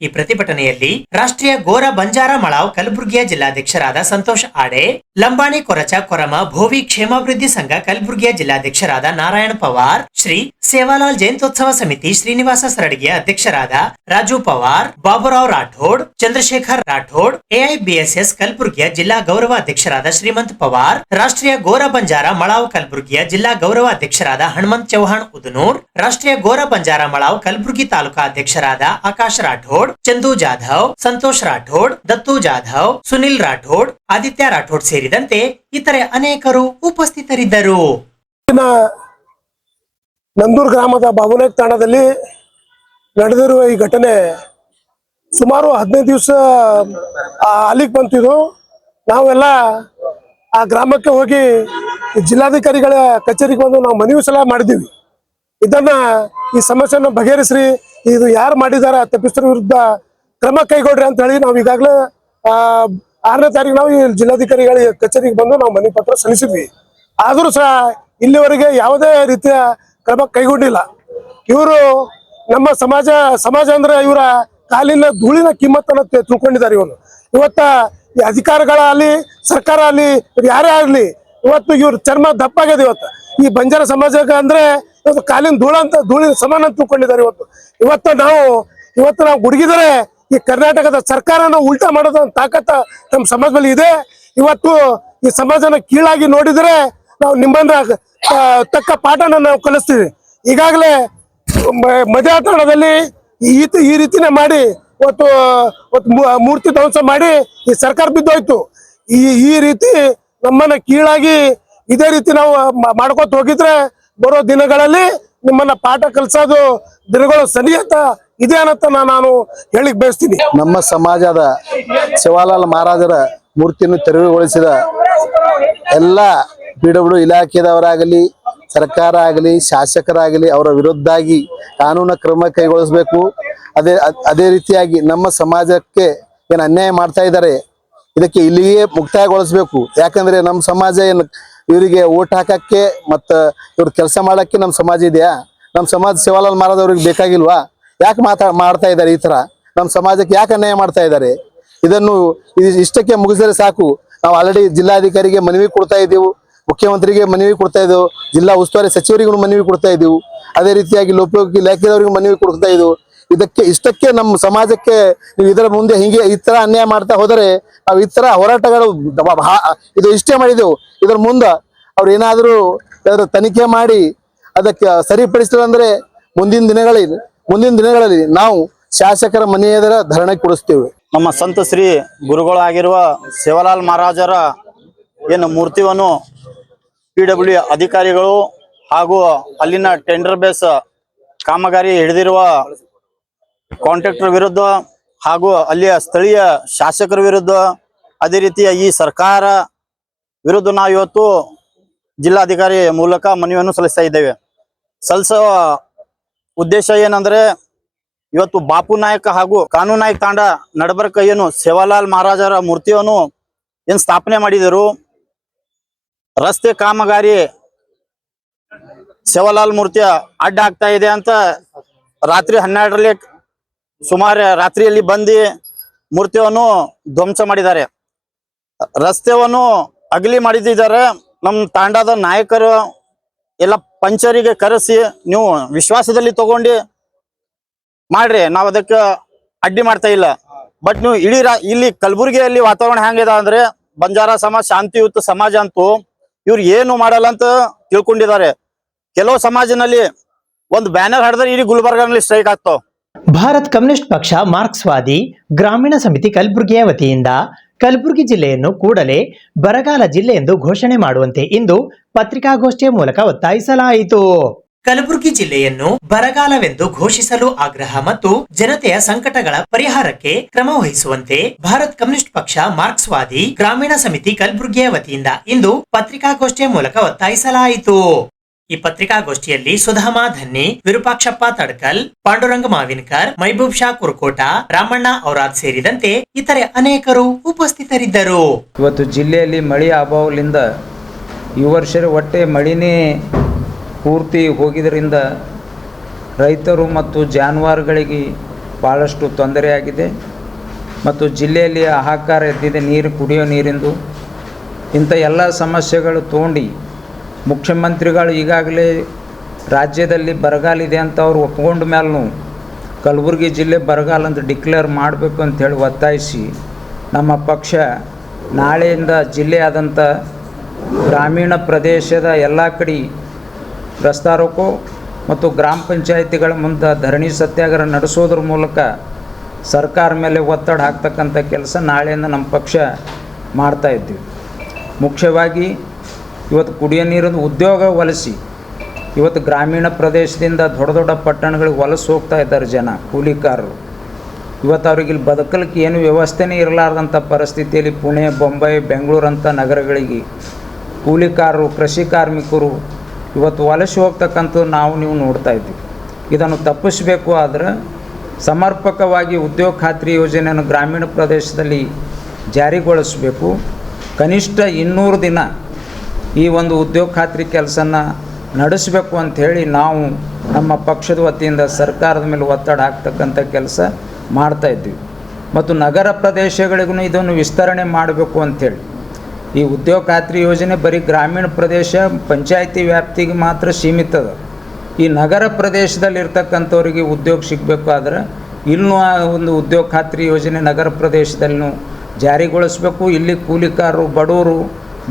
ಈ ಪ್ರತಿಭಟನೆಯಲ್ಲಿ ರಾಷ್ಟ್ರೀಯ ಗೋರ ಬಂಜಾರ ಮಳಾವ್ ಕಲಬುರಗಿಯ ಜಿಲ್ಲಾಧ್ಯಕ್ಷರಾದ ಸಂತೋಷ್ ಆಡೆ, ಲಂಬಾಣಿ ಕೊರಚ ಕೊರಮ ಭೋವಿ ಕ್ಷೇಮಾಭಿವೃದ್ಧಿ ಸಂಘ ಕಲಬುರಗಿಯ ಜಿಲ್ಲಾಧ್ಯಕ್ಷರಾದ ನಾರಾಯಣ ಪವಾರ್, ಶ್ರೀ ಸೇವಾಲಾಲ್ ಜಯಂತ್ಯೋತ್ಸವ ಸಮಿತಿ ಶ್ರೀನಿವಾಸ ಸರಡಗಿಯ ಅಧ್ಯಕ್ಷರಾದ ರಾಜು ಪವಾರ್, ಬಾಬುರಾವ್ ರಾಠೋಡ್, ಚಂದ್ರಶೇಖರ್ ರಾಠೋಡ್, ಎಐಬಿಎಸ್ಎಸ್ ಕಲಬುರಗಿಯ ಜಿಲ್ಲಾ ಗೌರವ ಅಧ್ಯಕ್ಷರಾದ ಶ್ರೀಮಂತ್ ಪವಾರ್, ರಾಷ್ಟ್ರೀಯ ಗೋರ ಬಂಜಾರ ಮಳಾವ್ ಕಲಬುರಗಿಯ ಜಿಲ್ಲಾ ಗೌರವ ಅಧ್ಯಕ್ಷರಾದ ಹನುಮಂತ್ ಚೌಹಾಣ್ ಉದನೂರ್, ರಾಷ್ಟ್ರೀಯ ಗೋರ ಬಂಜಾರ ಮಳಾವ್ ಕಲಬುರಗಿ ತಾಲೂಕಾ ಅಧ್ಯಕ್ಷರಾದ ಆಕಾಶ್ ರಾಠೋಡ್, ಚಂದು ಜಾಧವ್, ಸಂತೋಷ್ ರಾಠೋಡ್, ದತ್ತು ಜಾಧವ್, ಸುನಿಲ್ ರಾಠೋಡ್, ಆದಿತ್ಯ ರಾಠೋಡ್ ಸೇರಿದಂತೆ ಇತರೆ ಅನೇಕರು ಉಪಸ್ಥಿತರಿದ್ದರು. ನಂದೂರ್ ಗ್ರಾಮದ ಬಾಬುನಾಯ್ಕ ತಾಣದಲ್ಲಿ ನಡೆದಿರುವ ಈ ಘಟನೆ ಸುಮಾರು 15 ದಿವಸ ಅಲ್ಲಿಗೆ ಬಂತಿದ್ದು. ನಾವೆಲ್ಲ ಆ ಗ್ರಾಮಕ್ಕೆ ಹೋಗಿ ಜಿಲ್ಲಾಧಿಕಾರಿಗಳ ಕಚೇರಿಗೆ ಬಂದು ನಾವು ಮನವಿ ಸಲಹೆ ಮಾಡಿದ್ದೀವಿ. ಇದನ್ನ ಈ ಸಮಸ್ಯೆನ ಬಗೆಹರಿಸ್ರಿ, ಇದು ಯಾರು ಮಾಡಿದಾರ ತಪ್ಪಿಸ್ತರ ವಿರುದ್ಧ ಕ್ರಮ ಕೈಗೊಳ್ರಿ ಅಂತ ಹೇಳಿ ನಾವು ಈಗಾಗಲೇ 6ನೇ ತಾರೀಕು ನಾವು ಈ ಜಿಲ್ಲಾಧಿಕಾರಿಗಳ ಕಚೇರಿಗೆ ಬಂದು ನಾವು ಮನವಿ ಪತ್ರ ಸಲ್ಲಿಸಿದ್ವಿ. ಆದರೂ ಸಹ ಇಲ್ಲಿವರೆಗೆ ಯಾವುದೇ ರೀತಿಯ ಕ್ರಮ ಕೈಗೊಂಡಿಲ್ಲ. ಇವರು ನಮ್ಮ ಸಮಾಜ ಅಂದ್ರೆ ಇವರ ಕಾಲಿನ ಧೂಳಿನ ಕಿಮ್ಮತ್ತನ್ನು ತಿಳ್ಕೊಂಡಿದ್ದಾರೆ. ಇವತ್ತ ಈ ಅಧಿಕಾರಿಗಳಾಗಲಿ ಸರ್ಕಾರ ಆಗಲಿ ಯಾರೇ ಆಗಲಿ ಇವತ್ತು ಇವ್ರ ಚರ್ಮ ದಪ್ಪಾಗ್ಯದ. ಈ ಬಂಜಾರ ಸಮಾಜಕ್ಕೆ ಅಂದ್ರೆ ಇವತ್ತು ಕಾಲಿನ ಧೂಳಿನ ಸಮಾನ ಅಂತ ತಿಳ್ಕೊಂಡಿದ್ದಾರೆ. ಇವತ್ತು ನಾವು ಗುಡುಗಿದರೆ ಈ ಕರ್ನಾಟಕದ ಸರ್ಕಾರನ ಉಲ್ಟಾ ಮಾಡೋದ ತಾಕತ್ತ ನಮ್ಮ ಸಮಾಜದಲ್ಲಿ ಇದೆ. ಇವತ್ತು ಈ ಸಮಾಜನ ಕೀಳಾಗಿ ನೋಡಿದರೆ ನಾವು ನಿಮ್ಮನ್ನ ತಕ್ಕ ಪಾಠನ ನಾವು ಕಲಿಸ್ತೀವಿ. ಈಗಾಗಲೇ ಮಧ್ಯಾಹ್ನದಲ್ಲಿ ಈ ರೀತಿನೇ ಮಾಡಿ ಇವತ್ತು ಮೂರ್ತಿ ಧ್ವಂಸ ಮಾಡಿ ಈ ಸರ್ಕಾರ ಬಿದ್ದೋಯ್ತು. ಈ ರೀತಿ ನಮ್ಮನ್ನ ಕೀಳಾಗಿ ಇದೇ ರೀತಿ ನಾವು ಮಾಡ್ಕೊತ ಹೋಗಿದ್ರೆ ಬರೋ ದಿನಗಳಲ್ಲಿ ನಿಮ್ಮನ್ನ ಪಾಠ ಕಲಿಸೋದು ದಿನಗಳು ಸರಿಯತ್ತ ಇದೆ ಅನ್ನತ್ತ ನಾನು ಹೇಳಿಕ್ ಬಯಸ್ತೀನಿ. ನಮ್ಮ ಸಮಾಜದ ಸೇವಾಲಾಲ್ ಮಹಾರಾಜರ ಮೂರ್ತಿಯನ್ನು ತೆರವುಗೊಳಿಸಿದ ಎಲ್ಲ PW ಇಲಾಖೆದವರಾಗಲಿ, ಸರ್ಕಾರ ಆಗಲಿ, ಶಾಸಕರಾಗಲಿ ಅವರ ವಿರುದ್ಧಾಗಿ ಕಾನೂನು ಕ್ರಮ ಕೈಗೊಳಿಸಬೇಕು. ಅದೇ ರೀತಿಯಾಗಿ ನಮ್ಮ ಸಮಾಜಕ್ಕೆ ಏನು ಅನ್ಯಾಯ ಮಾಡ್ತಾ ಇದ್ದಾರೆ ಇದಕ್ಕೆ ಇಲ್ಲಿಯೇ ಮುಕ್ತಾಯಗೊಳಿಸಬೇಕು. ಯಾಕಂದ್ರೆ ನಮ್ಮ ಸಮಾಜ ಏನು ಇವರಿಗೆ ಓಟ್ ಹಾಕಕ್ಕೆ ಮತ್ತು ಇವ್ರ ಕೆಲಸ ಮಾಡಕ್ಕೆ ನಮ್ಮ ಸಮಾಜ ಇದೆಯಾ? ನಮ್ಮ ಸಮಾಜ ಸೇವಾಲಾಲ್ ಮಹಾರಾಜ್ ಅವ್ರಿಗೆ ಬೇಕಾಗಿಲ್ವಾ? ಯಾಕೆ ಮಾಡ್ತಾ ಇದ್ದಾರೆ ಈ ತರ? ನಮ್ಮ ಸಮಾಜಕ್ಕೆ ಯಾಕೆ ಅನ್ಯಾಯ ಮಾಡ್ತಾ ಇದ್ದಾರೆ? ಇದನ್ನು ಇಷ್ಟಕ್ಕೆ ಮುಗಿಸಿದ್ರೆ ಸಾಕು. ನಾವು ಆಲ್ರೆಡಿ ಜಿಲ್ಲಾಧಿಕಾರಿಗೆ ಮನವಿ ಕೊಡ್ತಾ ಇದ್ದೀವಿ, ಮುಖ್ಯಮಂತ್ರಿಗೆ ಮನವಿ ಕೊಡ್ತಾ ಇದ್ದೆವು, ಜಿಲ್ಲಾ ಉಸ್ತುವಾರಿ ಸಚಿವರಿಗೂ ಮನವಿ ಕೊಡ್ತಾ ಇದ್ದೀವಿ, ಅದೇ ರೀತಿಯಾಗಿ ಲೋಕೋಪಯೋಗಿ ಇಲಾಖೆದವರಿಗೂ ಮನವಿ ಕೊಡ್ತಾ ಇದ್ದೆವು. ಇಷ್ಟಕ್ಕೆ ನಮ್ಮ ಸಮಾಜಕ್ಕೆ ನೀವು ಇದರ ಮುಂದೆ ಹಿಂಗೆ ಈ ತರ ಅನ್ಯಾಯ ಮಾಡ್ತಾ ಹೋದರೆ ನಾವು ಈ ತರ ಹೋರಾಟಗಳು ಇದು ಇಷ್ಟೇ ಮಾಡಿದೆವು. ಇದರ ಮುಂದೆ ಅವ್ರು ಏನಾದರೂ ತನಿಖೆ ಮಾಡಿ ಅದಕ್ಕೆ ಸರಿಪಡಿಸಿದ್ರೆ ಮುಂದಿನ ದಿನಗಳಲ್ಲಿ ನಾವು ಶಾಸಕರ ಮನೆ ಎದುರು ಧರಣಿ ಕೊಡಿಸ್ತೇವೆ. ನಮ್ಮ ಸಂತ ಶ್ರೀ ಗುರುಗಳಾಗಿರುವ ಸೇವಾಲಾಲ್ ಮಹಾರಾಜರ ಏನು ಮೂರ್ತಿಯನ್ನು PW ಅಧಿಕಾರಿಗಳು ಹಾಗೂ ಅಲ್ಲಿನ ಟೆಂಡರ್ ಬೇಸ್ ಕಾಮಗಾರಿ ಹಿಡಿದಿರುವ ಕಾಂಟ್ರಾಕ್ಟರ್ ವಿರುದ್ಧ ಹಾಗೂ ಅಲ್ಲಿಯ ಸ್ಥಳೀಯ ಶಾಸಕರ ವಿರುದ್ಧ, ಅದೇ ರೀತಿಯ ಈ ಸರ್ಕಾರ ವಿರುದ್ಧ ನಾವು ಇವತ್ತು ಜಿಲ್ಲಾಧಿಕಾರಿ ಮೂಲಕ ಮನವಿಯನ್ನು ಸಲ್ಲಿಸ್ತಾ ಇದ್ದೇವೆ. ಸಲ್ಲಿಸುವ ಉದ್ದೇಶ ಏನಂದ್ರೆ, ಇವತ್ತು ಬಾಪು ನಾಯಕ ಹಾಗೂ ಕಾನೂನು ನಾಯಕ್ ತಾಂಡ ನಡಬರ್ಕ ಏನು ಸೇವಾಲಾಲ್ ಮಹಾರಾಜರ ಮೂರ್ತಿಯನ್ನು ಏನು ಸ್ಥಾಪನೆ ಮಾಡಿದರು, ರಸ್ತೆ ಕಾಮಗಾರಿ ಸೇವಾಲಾಲ್ ಮೂರ್ತಿಯ ಅಡ್ಡ ಆಗ್ತಾ ಇದೆ ಅಂತ ರಾತ್ರಿ 12ರಲ್ಲಿ ಸುಮಾರು ರಾತ್ರಿಯಲ್ಲಿ ಬಂದು ಮೂರ್ತಿಯನ್ನು ಧ್ವಂಸ ಮಾಡಿದ್ದಾರೆ. ರಸ್ತೆಯನ್ನು ಅಗಲಿ ಮಾಡಿದ್ದಾರೆ. ನಮ್ಮ ತಾಂಡದ ನಾಯಕರು ಎಲ್ಲ ಪಂಚರಿಗೆ ಕರೆಸಿ ನೀವು ವಿಶ್ವಾಸದಲ್ಲಿ ತಗೊಂಡು ಮಾಡ್ರಿ, ನಾವು ಅದಕ್ಕೆ ಅಡ್ಡಿ ಮಾಡ್ತಾ ಇಲ್ಲ. ಬಟ್ ನೀವು ಇಲ್ಲಿ ಕಲಬುರಗಿಯಲ್ಲಿ ವಾತಾವರಣ ಹೆಂಗಿದೆ ಅಂದ್ರೆ, ಬಂಜಾರ ಸಮಾಜ ಶಾಂತಿಯುತ ಸಮಾಜ ಅಂತೂ ಇವ್ರು ಏನು ಮಾಡಲ್ಲ ಅಂತ ತಿಳ್ಕೊಂಡಿದ್ದಾರೆ. ಕೆಲವು ಸಮಾಜದಲ್ಲಿ ಒಂದು ಬ್ಯಾನರ್ ಹಡಿದ್ರೆ ಇಡೀ ಗುಲ್ಬರ್ಗಾನಲ್ಲಿ ಸ್ಟ್ರೈಕ್ ಆಗ್ತಾವ. ಭಾರತ್ ಕಮ್ಯುನಿಸ್ಟ್ ಪಕ್ಷ ಮಾರ್ಕ್ಸ್ವಾದಿ ಗ್ರಾಮೀಣ ಸಮಿತಿ ಕಲಬುರಗಿಯ ವತಿಯಿಂದ ಕಲಬುರಗಿ ಜಿಲ್ಲೆಯನ್ನು ಕೂಡಲೇ ಬರಗಾಲ ಜಿಲ್ಲೆ ಎಂದು ಘೋಷಣೆ ಮಾಡುವಂತೆ ಇಂದು ಪತ್ರಿಕಾಗೋಷ್ಠಿಯ ಮೂಲಕ ಒತ್ತಾಯಿಸಲಾಯಿತು. ಕಲಬುರಗಿ ಜಿಲ್ಲೆಯನ್ನು ಬರಗಾಲವೆಂದು ಘೋಷಿಸಲು ಆಗ್ರಹ ಮತ್ತು ಜನತೆಯ ಸಂಕಟಗಳ ಪರಿಹಾರಕ್ಕೆ ಕ್ರಮ ವಹಿಸುವಂತೆ ಭಾರತ್ ಕಮ್ಯುನಿಸ್ಟ್ ಪಕ್ಷ ಮಾರ್ಕ್ಸ್ವಾದಿ ಗ್ರಾಮೀಣ ಸಮಿತಿ ಕಲಬುರಗಿಯ ವತಿಯಿಂದ ಇಂದು ಪತ್ರಿಕಾಗೋಷ್ಠಿಯ ಮೂಲಕ ಒತ್ತಾಯಿಸಲಾಯಿತು. ಈ ಪತ್ರಿಕಾಗೋಷ್ಠಿಯಲ್ಲಿ ಸುಧಾಮಾ ಧನ್ನಿ, ವಿರೂಪಾಕ್ಷಪ್ಪ ತಡ್ಕಲ್, ಪಾಂಡುರಂಗ ಮಾವಿನಕರ್, ಮೈಬೂಬ್ ಶಾ ಕುರ್ಕೋಟ, ರಾಮಣ್ಣ ಔರಾದ್ ಸೇರಿದಂತೆ ಇತರೆ ಅನೇಕರು ಉಪಸ್ಥಿತರಿದ್ದರು. ಇವತ್ತು ಜಿಲ್ಲೆಯಲ್ಲಿ ಮಳೆ ಅಭಾವದಿಂದ ಈ ವರ್ಷ ಒಟ್ಟೆ ಮಳೆನೇ ಪೂರ್ತಿ ಹೋಗಿದ್ದರಿಂದ ರೈತರು ಮತ್ತು ಜಾನುವಾರುಗಳಿಗೆ ಭಾಳಷ್ಟು ತೊಂದರೆಯಾಗಿದೆ ಮತ್ತು ಜಿಲ್ಲೆಯಲ್ಲಿ ಹಾಹಾಕಾರ ಎದ್ದಿದೆ. ಕುಡಿಯೋ ನೀರಿಂದು ಇಂಥ ಎಲ್ಲ ಸಮಸ್ಯೆಗಳು ತಗೊಂಡು ಮುಖ್ಯಮಂತ್ರಿಗಳು ಈಗಾಗಲೇ ರಾಜ್ಯದಲ್ಲಿ ಬರಗಾಲ ಇದೆ ಅಂತ ಅವರು ಒಪ್ಕೊಂಡ ಮೇಲೂ ಕಲಬುರಗಿ ಜಿಲ್ಲೆ ಬರಗಾಲ ಅಂತ ಡಿಕ್ಲೇರ್ ಮಾಡಬೇಕು ಅಂಥೇಳಿ ಒತ್ತಾಯಿಸಿ ನಮ್ಮ ಪಕ್ಷ ನಾಳೆಯಿಂದ ಜಿಲ್ಲೆಯಾದಂಥ ಗ್ರಾಮೀಣ ಪ್ರದೇಶದ ಎಲ್ಲ ಕಡೆ ರಸ್ತಾ ರೋಕೋ ಮತ್ತು ಗ್ರಾಮ ಪಂಚಾಯಿತಿಗಳ ಮುಂದೆ ಧರಣಿ ಸತ್ಯಾಗ್ರಹ ನಡೆಸೋದ್ರ ಮೂಲಕ ಸರ್ಕಾರ ಮೇಲೆ ಒತ್ತಡ ಹಾಕ್ತಕ್ಕಂಥ ಕೆಲಸ ನಾಳೆಯಿಂದ ನಮ್ಮ ಪಕ್ಷ ಮಾಡ್ತಾಯಿದ್ದೀವಿ. ಮುಖ್ಯವಾಗಿ ಇವತ್ತು ಕುಡಿಯೋ ನೀರಿನ ಉದ್ಯೋಗ ವಲಸಿ ಇವತ್ತು ಗ್ರಾಮೀಣ ಪ್ರದೇಶದಿಂದ ದೊಡ್ಡ ದೊಡ್ಡ ಪಟ್ಟಣಗಳಿಗೆ ವಲಸೆ ಹೋಗ್ತಾ ಇದ್ದಾರೆ ಜನ, ಕೂಲಿಕಾರರು. ಇವತ್ತು ಅವ್ರಿಗೆ ಇಲ್ಲಿ ಬದುಕಲಿಕ್ಕೆ ಏನು ವ್ಯವಸ್ಥೆನೇ ಇರಲಾರ್ದಂಥ ಪರಿಸ್ಥಿತಿಯಲ್ಲಿ ಪುಣೆ, ಬೊಂಬೈ, ಬೆಂಗಳೂರು ಅಂಥ ನಗರಗಳಿಗೆ ಕೂಲಿಕಾರರು, ಕೃಷಿ ಕಾರ್ಮಿಕರು ಇವತ್ತು ವಲಸೆ ಹೋಗ್ತಕ್ಕಂಥದ್ದು ನೀವು ನೋಡ್ತಾ ಇದ್ದೀವಿ. ಇದನ್ನು ತಪ್ಪಿಸಬೇಕು ಆದರೆ ಸಮರ್ಪಕವಾಗಿ ಉದ್ಯೋಗ ಖಾತ್ರಿ ಯೋಜನೆಯನ್ನು ಗ್ರಾಮೀಣ ಪ್ರದೇಶದಲ್ಲಿ ಜಾರಿಗೊಳಿಸಬೇಕು. ಕನಿಷ್ಠ 200 ದಿನ ಈ ಒಂದು ಉದ್ಯೋಗ ಖಾತ್ರಿ ಕೆಲಸನ ನಡೆಸಬೇಕು ಅಂಥೇಳಿ ನಾವು ನಮ್ಮ ಪಕ್ಷದ ವತಿಯಿಂದ ಸರ್ಕಾರದ ಮೇಲೆ ಒತ್ತಡ ಹಾಕ್ತಕ್ಕಂಥ ಕೆಲಸ ಮಾಡ್ತಾಯಿದ್ವಿ. ಮತ್ತು ನಗರ ಪ್ರದೇಶಗಳಿಗೂ ಇದನ್ನು ವಿಸ್ತರಣೆ ಮಾಡಬೇಕು ಅಂಥೇಳಿ ಈ ಉದ್ಯೋಗ ಖಾತ್ರಿ ಯೋಜನೆ ಬರೀ ಗ್ರಾಮೀಣ ಪ್ರದೇಶ ಪಂಚಾಯಿತಿ ವ್ಯಾಪ್ತಿಗೆ ಮಾತ್ರ ಸೀಮಿತ ಅದ. ಈ ನಗರ ಪ್ರದೇಶದಲ್ಲಿರ್ತಕ್ಕಂಥವ್ರಿಗೆ ಉದ್ಯೋಗ ಸಿಗಬೇಕಾದ್ರೆ ಇನ್ನೂ ಒಂದು ಉದ್ಯೋಗ ಖಾತ್ರಿ ಯೋಜನೆ ನಗರ ಪ್ರದೇಶದಲ್ಲೂ ಜಾರಿಗೊಳಿಸಬೇಕು. ಇಲ್ಲಿ ಕೂಲಿಕಾರರು, ಬಡವರು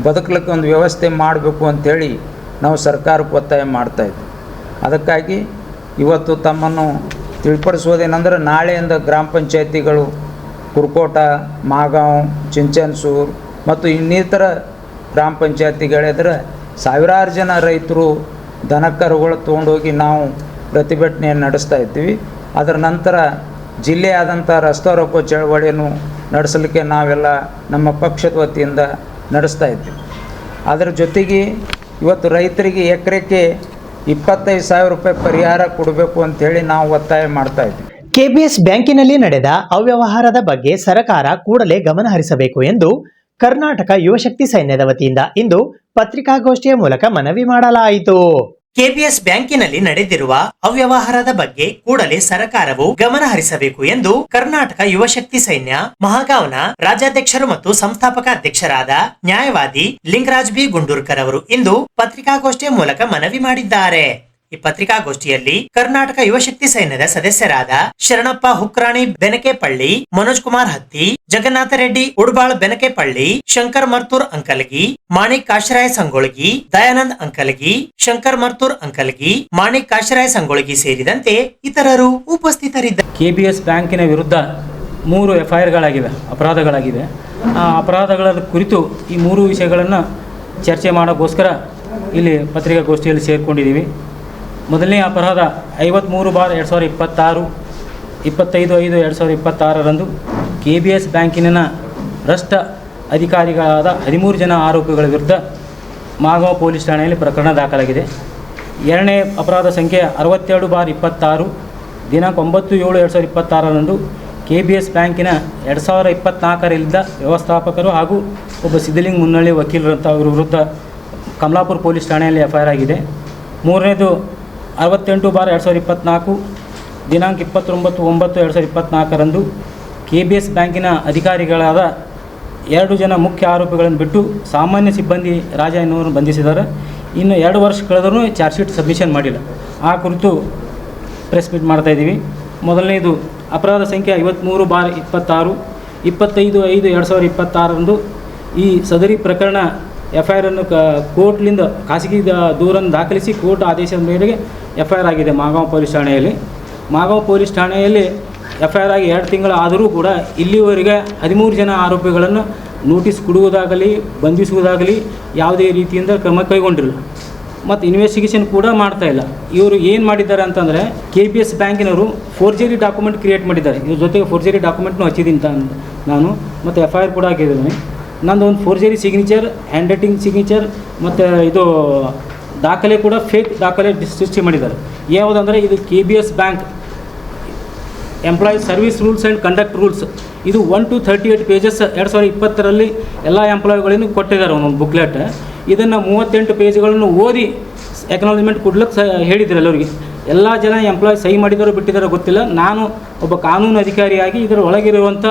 ಬದುಕಲಿಕ್ಕೆ ಒಂದು ವ್ಯವಸ್ಥೆ ಮಾಡಬೇಕು ಅಂಥೇಳಿ ನಾವು ಸರ್ಕಾರಕ್ಕೆ ಒತ್ತಾಯ ಮಾಡ್ತಾಯಿದ್ವಿ. ಅದಕ್ಕಾಗಿ ಇವತ್ತು ತಮ್ಮನ್ನು ತಿಳಿಪಡಿಸೋದೇನೆಂದ್ರೆ, ನಾಳೆಯಿಂದ ಗ್ರಾಮ ಪಂಚಾಯಿತಿಗಳು ಕುರ್ಕೋಟ, ಮಾಗಾಂವ್, ಚಿಂಚನ್ಸೂರು ಮತ್ತು ಇನ್ನಿತರ ಗ್ರಾಮ ಪಂಚಾಯಿತಿಗಳೆದ್ರೆ ಸಾವಿರಾರು ಜನ ರೈತರು ದನಕರುಗಳು ತೊಗೊಂಡೋಗಿ ನಾವು ಪ್ರತಿಭಟನೆಯನ್ನು ನಡೆಸ್ತಾ ಇದ್ದೀವಿ. ಅದರ ನಂತರ ಜಿಲ್ಲೆಯಾದಂಥ ರಸ್ತಾ ರೋಕೋ ಚಳವಳಿಯನ್ನು ನಡೆಸಲಿಕ್ಕೆ ನಾವೆಲ್ಲ ನಮ್ಮ ಪಕ್ಷದ ವತಿಯಿಂದ ನಡೆಸ್ತಾ ಇದ್ದೀವಿ. ಅದರ ಜೊತೆಗೆ ಇವತ್ತು ರೈತರಿಗೆ ಎಕರೆಗೆ 25,000 ರೂಪಾಯಿ ಪರಿಹಾರ ಕೊಡಬೇಕು ಅಂತೇಳಿ ನಾವು ಒತ್ತಾಯ ಮಾಡ್ತಾ ಇದ್ದೀವಿ. ಕೆಬಿಎಸ್ ಬ್ಯಾಂಕಿನಲ್ಲಿ ನಡೆದ ಅವ್ಯವಹಾರದ ಬಗ್ಗೆ ಸರ್ಕಾರ ಕೂಡಲೇ ಗಮನ ಹರಿಸಬೇಕು ಎಂದು ಕರ್ನಾಟಕ ಯುವಶಕ್ತಿ ಸೈನ್ಯದ ವತಿಯಿಂದ ಇಂದು ಪತ್ರಿಕಾಗೋಷ್ಠಿಯ ಮೂಲಕ ಮನವಿ ಮಾಡಲಾಯಿತು. ಕೆಬಿಎಸ್ ಬ್ಯಾಂಕಿನಲ್ಲಿ ನಡೆದಿರುವ ಅವ್ಯವಹಾರದ ಬಗ್ಗೆ ಕೂಡಲೇ ಸರ್ಕಾರವು ಗಮನ ಹರಿಸಬೇಕು ಎಂದು ಕರ್ನಾಟಕ ಯುವಶಕ್ತಿ ಸೈನ್ಯ ಮಹಾಗಾವ್ನ ರಾಜ್ಯಾಧ್ಯಕ್ಷರು ಮತ್ತು ಸಂಸ್ಥಾಪಕ ಅಧ್ಯಕ್ಷರಾದ ನ್ಯಾಯವಾದಿ ಲಿಂಗರಾಜ್ ಬಿ ಗುಂಡೂರ್ಕರ್ ಅವರು ಇಂದು ಪತ್ರಿಕಾಗೋಷ್ಠಿಯ ಮೂಲಕ ಮನವಿ ಮಾಡಿದ್ದಾರೆ. ಈ ಪತ್ರಿಕಾಗೋಷ್ಠಿಯಲ್ಲಿ ಕರ್ನಾಟಕ ಯುವಶಕ್ತಿ ಸೈನ್ಯದ ಸದಸ್ಯರಾದ ಶರಣಪ್ಪ ಹುಕ್ರಾಣಿ ಬೆನಕೆಪಳ್ಳಿ, ಮನೋಜ್ ಕುಮಾರ್ ಹತ್ತಿ, ಜಗನ್ನಾಥ ರೆಡ್ಡಿ ಉಡ್ಬಾಳ್ ಬೆನಕೆಪಳ್ಳಿ, ಶಂಕರ್ ಮರ್ತೂರ್ ಅಂಕಲ್ಗಿ, ಮಾಣಿಕ್ ಕಾಶರಾಯ ಸಂಗೊಳಗಿ, ದಯಾನಂದ್ ಅಂಕಲ್ಗಿ, ಶಂಕರ್ ಮರ್ತೂರ್ ಅಂಕಲ್ಗಿ, ಮಾಣಿಕ್ ಕಾಶರಾಯ ಸಂಗೊಳಗಿ ಸೇರಿದಂತೆ ಇತರರು ಉಪಸ್ಥಿತರಿದ್ದರು. ಕೆಬಿಎಸ್ ಬ್ಯಾಂಕಿನ ವಿರುದ್ಧ 3 FIRಗಳಾಗಿವೆ, ಅಪರಾಧಗಳಾಗಿವೆ. ಆ ಅಪರಾಧಗಳ ಕುರಿತು ಈ 3 ವಿಷಯಗಳನ್ನು ಚರ್ಚೆ ಮಾಡೋಕ್ಕೋಸ್ಕರ ಇಲ್ಲಿ ಪತ್ರಿಕಾಗೋಷ್ಠಿಯಲ್ಲಿ ಸೇರಿಕೊಂಡಿದ್ದೀವಿ. ಮೊದಲನೇ ಅಪರಾಧ 53/2026 25/5/2026 ಕೆಬಿಎಸ್ ಬ್ಯಾಂಕಿನ ಭ್ರಷ್ಟ ಅಧಿಕಾರಿಗಳಾದ 13 ಜನ ಆರೋಪಿಗಳ ವಿರುದ್ಧ ಮಾಗಾವ್ ಪೊಲೀಸ್ ಠಾಣೆಯಲ್ಲಿ ಪ್ರಕರಣ ದಾಖಲಾಗಿದೆ. ಎರಡನೇ ಅಪರಾಧ ಸಂಖ್ಯೆ 62/26 ದಿನಾಂಕ 9/7/2026 ಕೆಬಿಎಸ್ ಬ್ಯಾಂಕಿನ 2024 ವ್ಯವಸ್ಥಾಪಕರು ಹಾಗೂ ಒಬ್ಬ ಸಿದ್ಧಲಿಂಗ್ ಮುನ್ನಳ್ಳಿ ವಕೀಲರಂಥ ಅವರ ವಿರುದ್ಧ ಕಮಲಾಪುರ ಪೊಲೀಸ್ ಠಾಣೆಯಲ್ಲಿ FIR ಆಗಿದೆ. ಮೂರನೇದು 68/2024 ದಿನಾಂಕ 29/9/2024 ಕೆಬಿಎಸ್ ಬ್ಯಾಂಕಿನ ಅಧಿಕಾರಿಗಳಾದ 2 ಜನ ಮುಖ್ಯ ಆರೋಪಿಗಳನ್ನು ಬಿಟ್ಟು ಸಾಮಾನ್ಯ ಸಿಬ್ಬಂದಿ ರಾಜ ಎನ್ನುವರನ್ನು ಬಂಧಿಸಿದ್ದಾರೆ. ಇನ್ನು 2 ವರ್ಷ ಕಳೆದರೂ ಚಾರ್ಜ್ ಶೀಟ್ ಸಬ್ಮಿಷನ್ ಮಾಡಿಲ್ಲ. ಆ ಕುರಿತು ಪ್ರೆಸ್ ಮೀಟ್ ಮಾಡ್ತಾಯಿದ್ದೀವಿ. ಮೊದಲನೇದು ಅಪರಾಧ ಸಂಖ್ಯೆ 53/26 25/5/2026 ಈ ಸದರಿ ಪ್ರಕರಣ FIR ಅನ್ನು ಕೋರ್ಟ್ಲಿಂದ ಖಾಸಗಿ ದೂರನ್ನು ದಾಖಲಿಸಿ ಕೋರ್ಟ್ ಆದೇಶದ ಮೇರೆಗೆ FIR ಆಗಿದೆ ಮಾಗಾವ್ ಪೊಲೀಸ್ ಠಾಣೆಯಲ್ಲಿ. ಮಾಗಾವ್ ಪೊಲೀಸ್ ಠಾಣೆಯಲ್ಲಿ FIR ಆಗಿ 2 ತಿಂಗಳು ಆದರೂ ಕೂಡ ಇಲ್ಲಿವರೆಗೆ 13 ಜನ ಆರೋಪಿಗಳನ್ನು ನೋಟಿಸ್ ಕೊಡುವುದಾಗಲಿ ಬಂಧಿಸುವುದಾಗಲಿ ಯಾವುದೇ ರೀತಿಯಿಂದ ಕ್ರಮ ಕೈಗೊಂಡಿಲ್ಲ ಮತ್ತು ಇನ್ವೆಸ್ಟಿಗೇಷನ್ ಕೂಡ ಮಾಡ್ತಾಯಿಲ್ಲ. ಇವರು ಏನು ಮಾಡಿದ್ದಾರೆ ಅಂತಂದರೆ KBS ಬ್ಯಾಂಕಿನವರು ಫೋರ್ಜರಿ ಡಾಕ್ಯುಮೆಂಟ್ ಕ್ರಿಯೇಟ್ ಮಾಡಿದ್ದಾರೆ. ಇವ್ರ ಜೊತೆಗೆ ಫೋರ್ಜರಿ ಡಾಕ್ಯುಮೆಂಟ್ನು ಹಚ್ಚಿದ್ದೀನಿ ನಾನು ಮತ್ತು FIR ಕೂಡ ಹಾಕಿದ್ದೀನಿ. ನಂದು ಒಂದು forgery signature, hand writing signature ಮತ್ತು ಇದು ದಾಖಲೆ ಕೂಡ ಫೇಕ್ ದಾಖಲೆ ಸೃಷ್ಟಿ ಮಾಡಿದ್ದಾರೆ. ಯಾವುದಂದರೆ ಇದು KBS bank employees service rules and conduct rules, ಇದು 1 to 38 ಪೇಜಸ್ 2020 ಎಲ್ಲ ಎಂಪ್ಲಾಯಿಗಳನ್ನು ಕೊಟ್ಟಿದ್ದಾರೆ ಒಂದೊಂದು ಬುಕ್ಲೆಟ್. ಇದನ್ನು 38 ಪೇಜ್ಗಳನ್ನು ಓದಿ ಎಕ್ನಾಲಜ್ಮೆಂಟ್ ಕೊಡ್ಲಿಕ್ಕೆ ಹೇಳಿದ್ರು ಎಲ್ಲರಿಗೆ. ಎಲ್ಲ ಜನ ಎಂಪ್ಲಾಯ್ ಸಹಿ ಮಾಡಿದಾರೋ ಬಿಟ್ಟಿದ್ದಾರೋ ಗೊತ್ತಿಲ್ಲ. ನಾನು ಒಬ್ಬ ಕಾನೂನು ಅಧಿಕಾರಿಯಾಗಿ ಇದರ ಒಳಗಿರುವಂಥ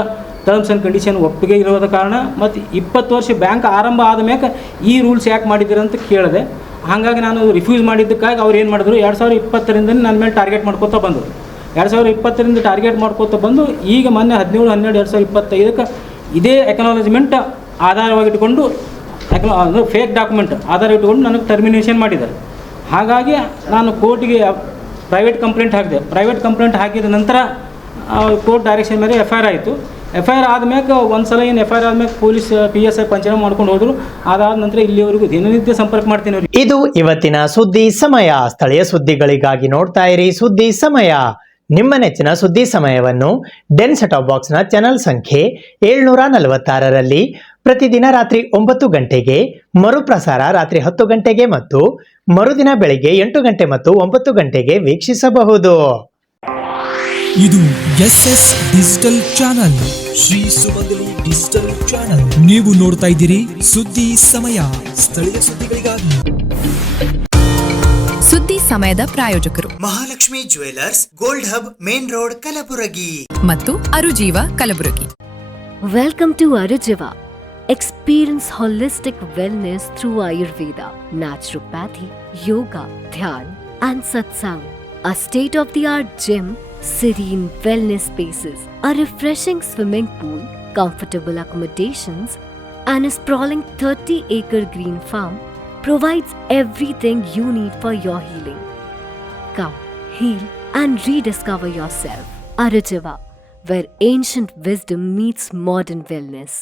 ಟರ್ಮ್ಸ್ ಆ್ಯಂಡ್ ಕಂಡೀಷನ್ ಒಪ್ಪಿಗೆ ಇರೋದ ಕಾರಣ ಮತ್ತು 20 ವರ್ಷ ಬ್ಯಾಂಕ್ ಆರಂಭ ಆದ ಮೇಲೆ ಈ ರೂಲ್ಸ್ ಯಾಕೆ ಮಾಡಿದ್ದೀರ ಅಂತ ಕೇಳಿದೆ. ಹಾಗಾಗಿ ನಾನು ರಿಫ್ಯೂಸ್ ಮಾಡಿದ್ದಕ್ಕಾಗಿ ಅವ್ರು ಏನು ಮಾಡಿದ್ರು 2020 ನನ್ನ ಮೇಲೆ ಟಾರ್ಗೆಟ್ ಮಾಡ್ಕೋತಾ ಬಂದರು. 2020 ಟಾರ್ಗೆಟ್ ಮಾಡ್ಕೋತಾ ಬಂದು ಈಗ ಮೊನ್ನೆ 17/12/2025 ಇದೇ ಎಕ್ನಾಲಜ್ಮೆಂಟ್ ಆಧಾರವಾಗಿಟ್ಟುಕೊಂಡು ಅಂದರೆ ಫೇಕ್ ಡಾಕ್ಯುಮೆಂಟ್ ಆಧಾರ ಇಟ್ಟುಕೊಂಡು ನನಗೆ ಟರ್ಮಿನೇಷನ್ ಮಾಡಿದ್ದಾರೆ. ಹಾಗಾಗಿ ನಾನು ಕೋರ್ಟಿಗೆ ಪ್ರೈವೇಟ್ ಕಂಪ್ಲೇಂಟ್ ಹಾಕಿದೆ. ಪ್ರೈವೇಟ್ ಕಂಪ್ಲೇಂಟ್ ಹಾಕಿದ ನಂತರ ಕೋರ್ಟ್ ಡೈರೆಕ್ಷನ್ ಮೇಲೆ FIR ಆಯಿತು. FIR ಆದಮ್ಯಾಗ ಒಂದು ಸಲ ಏನು FIR ಆದ್ಮೇಲೆ ಪೊಲೀಸ್ PSI ಪಂಚನಾಮ ಮಾಡ್ಕೊಂಡು ಹೋದರು. ಅದಾದ ನಂತರ ಇಲ್ಲಿವರೆಗೂ ದಿನನಿತ್ಯ ಸಂಪರ್ಕ ಮಾಡ್ತೀನಿ ಅವ್ರಿಗೆ. ಇದು ಇವತ್ತಿನ ಸುದ್ದಿ ಸಮಯ. ಸ್ಥಳೀಯ ಸುದ್ದಿಗಳಿಗಾಗಿ ನೋಡ್ತಾ ಇರಿ ಸುದ್ದಿ ಸಮಯ. ನಿಮ್ಮ ನೆಚ್ಚಿನ ಸುದ್ದಿ ಸಮಯವನ್ನು ಡೆನ್ ಸೆಟಾಪ್ ಬಾಕ್ಸ್ನ ಚಾನಲ್ ಸಂಖ್ಯೆ 746ರಲ್ಲಿ ಪ್ರತಿದಿನ ರಾತ್ರಿ 9 ಗಂಟೆಗೆ, ಮರುಪ್ರಸಾರ ರಾತ್ರಿ 10 ಗಂಟೆಗೆ ಮತ್ತು ಮರುದಿನ ಬೆಳಿಗ್ಗೆ 8 ಗಂಟೆ ಮತ್ತು 9 ಗಂಟೆಗೆ ವೀಕ್ಷಿಸಬಹುದು. ಇದು SS ಡಿಜಿಟಲ್ ಚಾನಲ್, ಶ್ರೀ ಸುಮಂಗಲಿ ಡಿಜಿಟಲ್ ಚಾನಲ್. ನೀವು ನೋಡ್ತಾ ಇದ್ದೀರಿ ಸುದ್ದಿ ಸಮಯ, ಸ್ಥಳೀಯ ಸುದ್ದಿಗಳಿಗಾಗಿ. ಸುದ್ದಿ ಸಮಯದ ಪ್ರಾಯೋಜಕರು Mahalakshmi jewellers, gold hub, main road, Kalaburagi ಮತ್ತು ಅರುಜೀವ Kalaburagi. Welcome to Arujiva. Experience holistic wellness through Ayurveda, naturopathy, yoga, dhyan, and satsang. A state-of-the-art gym, serene wellness spaces, a refreshing swimming pool, comfortable accommodations, and a sprawling 30-acre green farm provides everything you need for your healing. Come, heal, and rediscover yourself. Arujiva, where ancient wisdom meets modern wellness.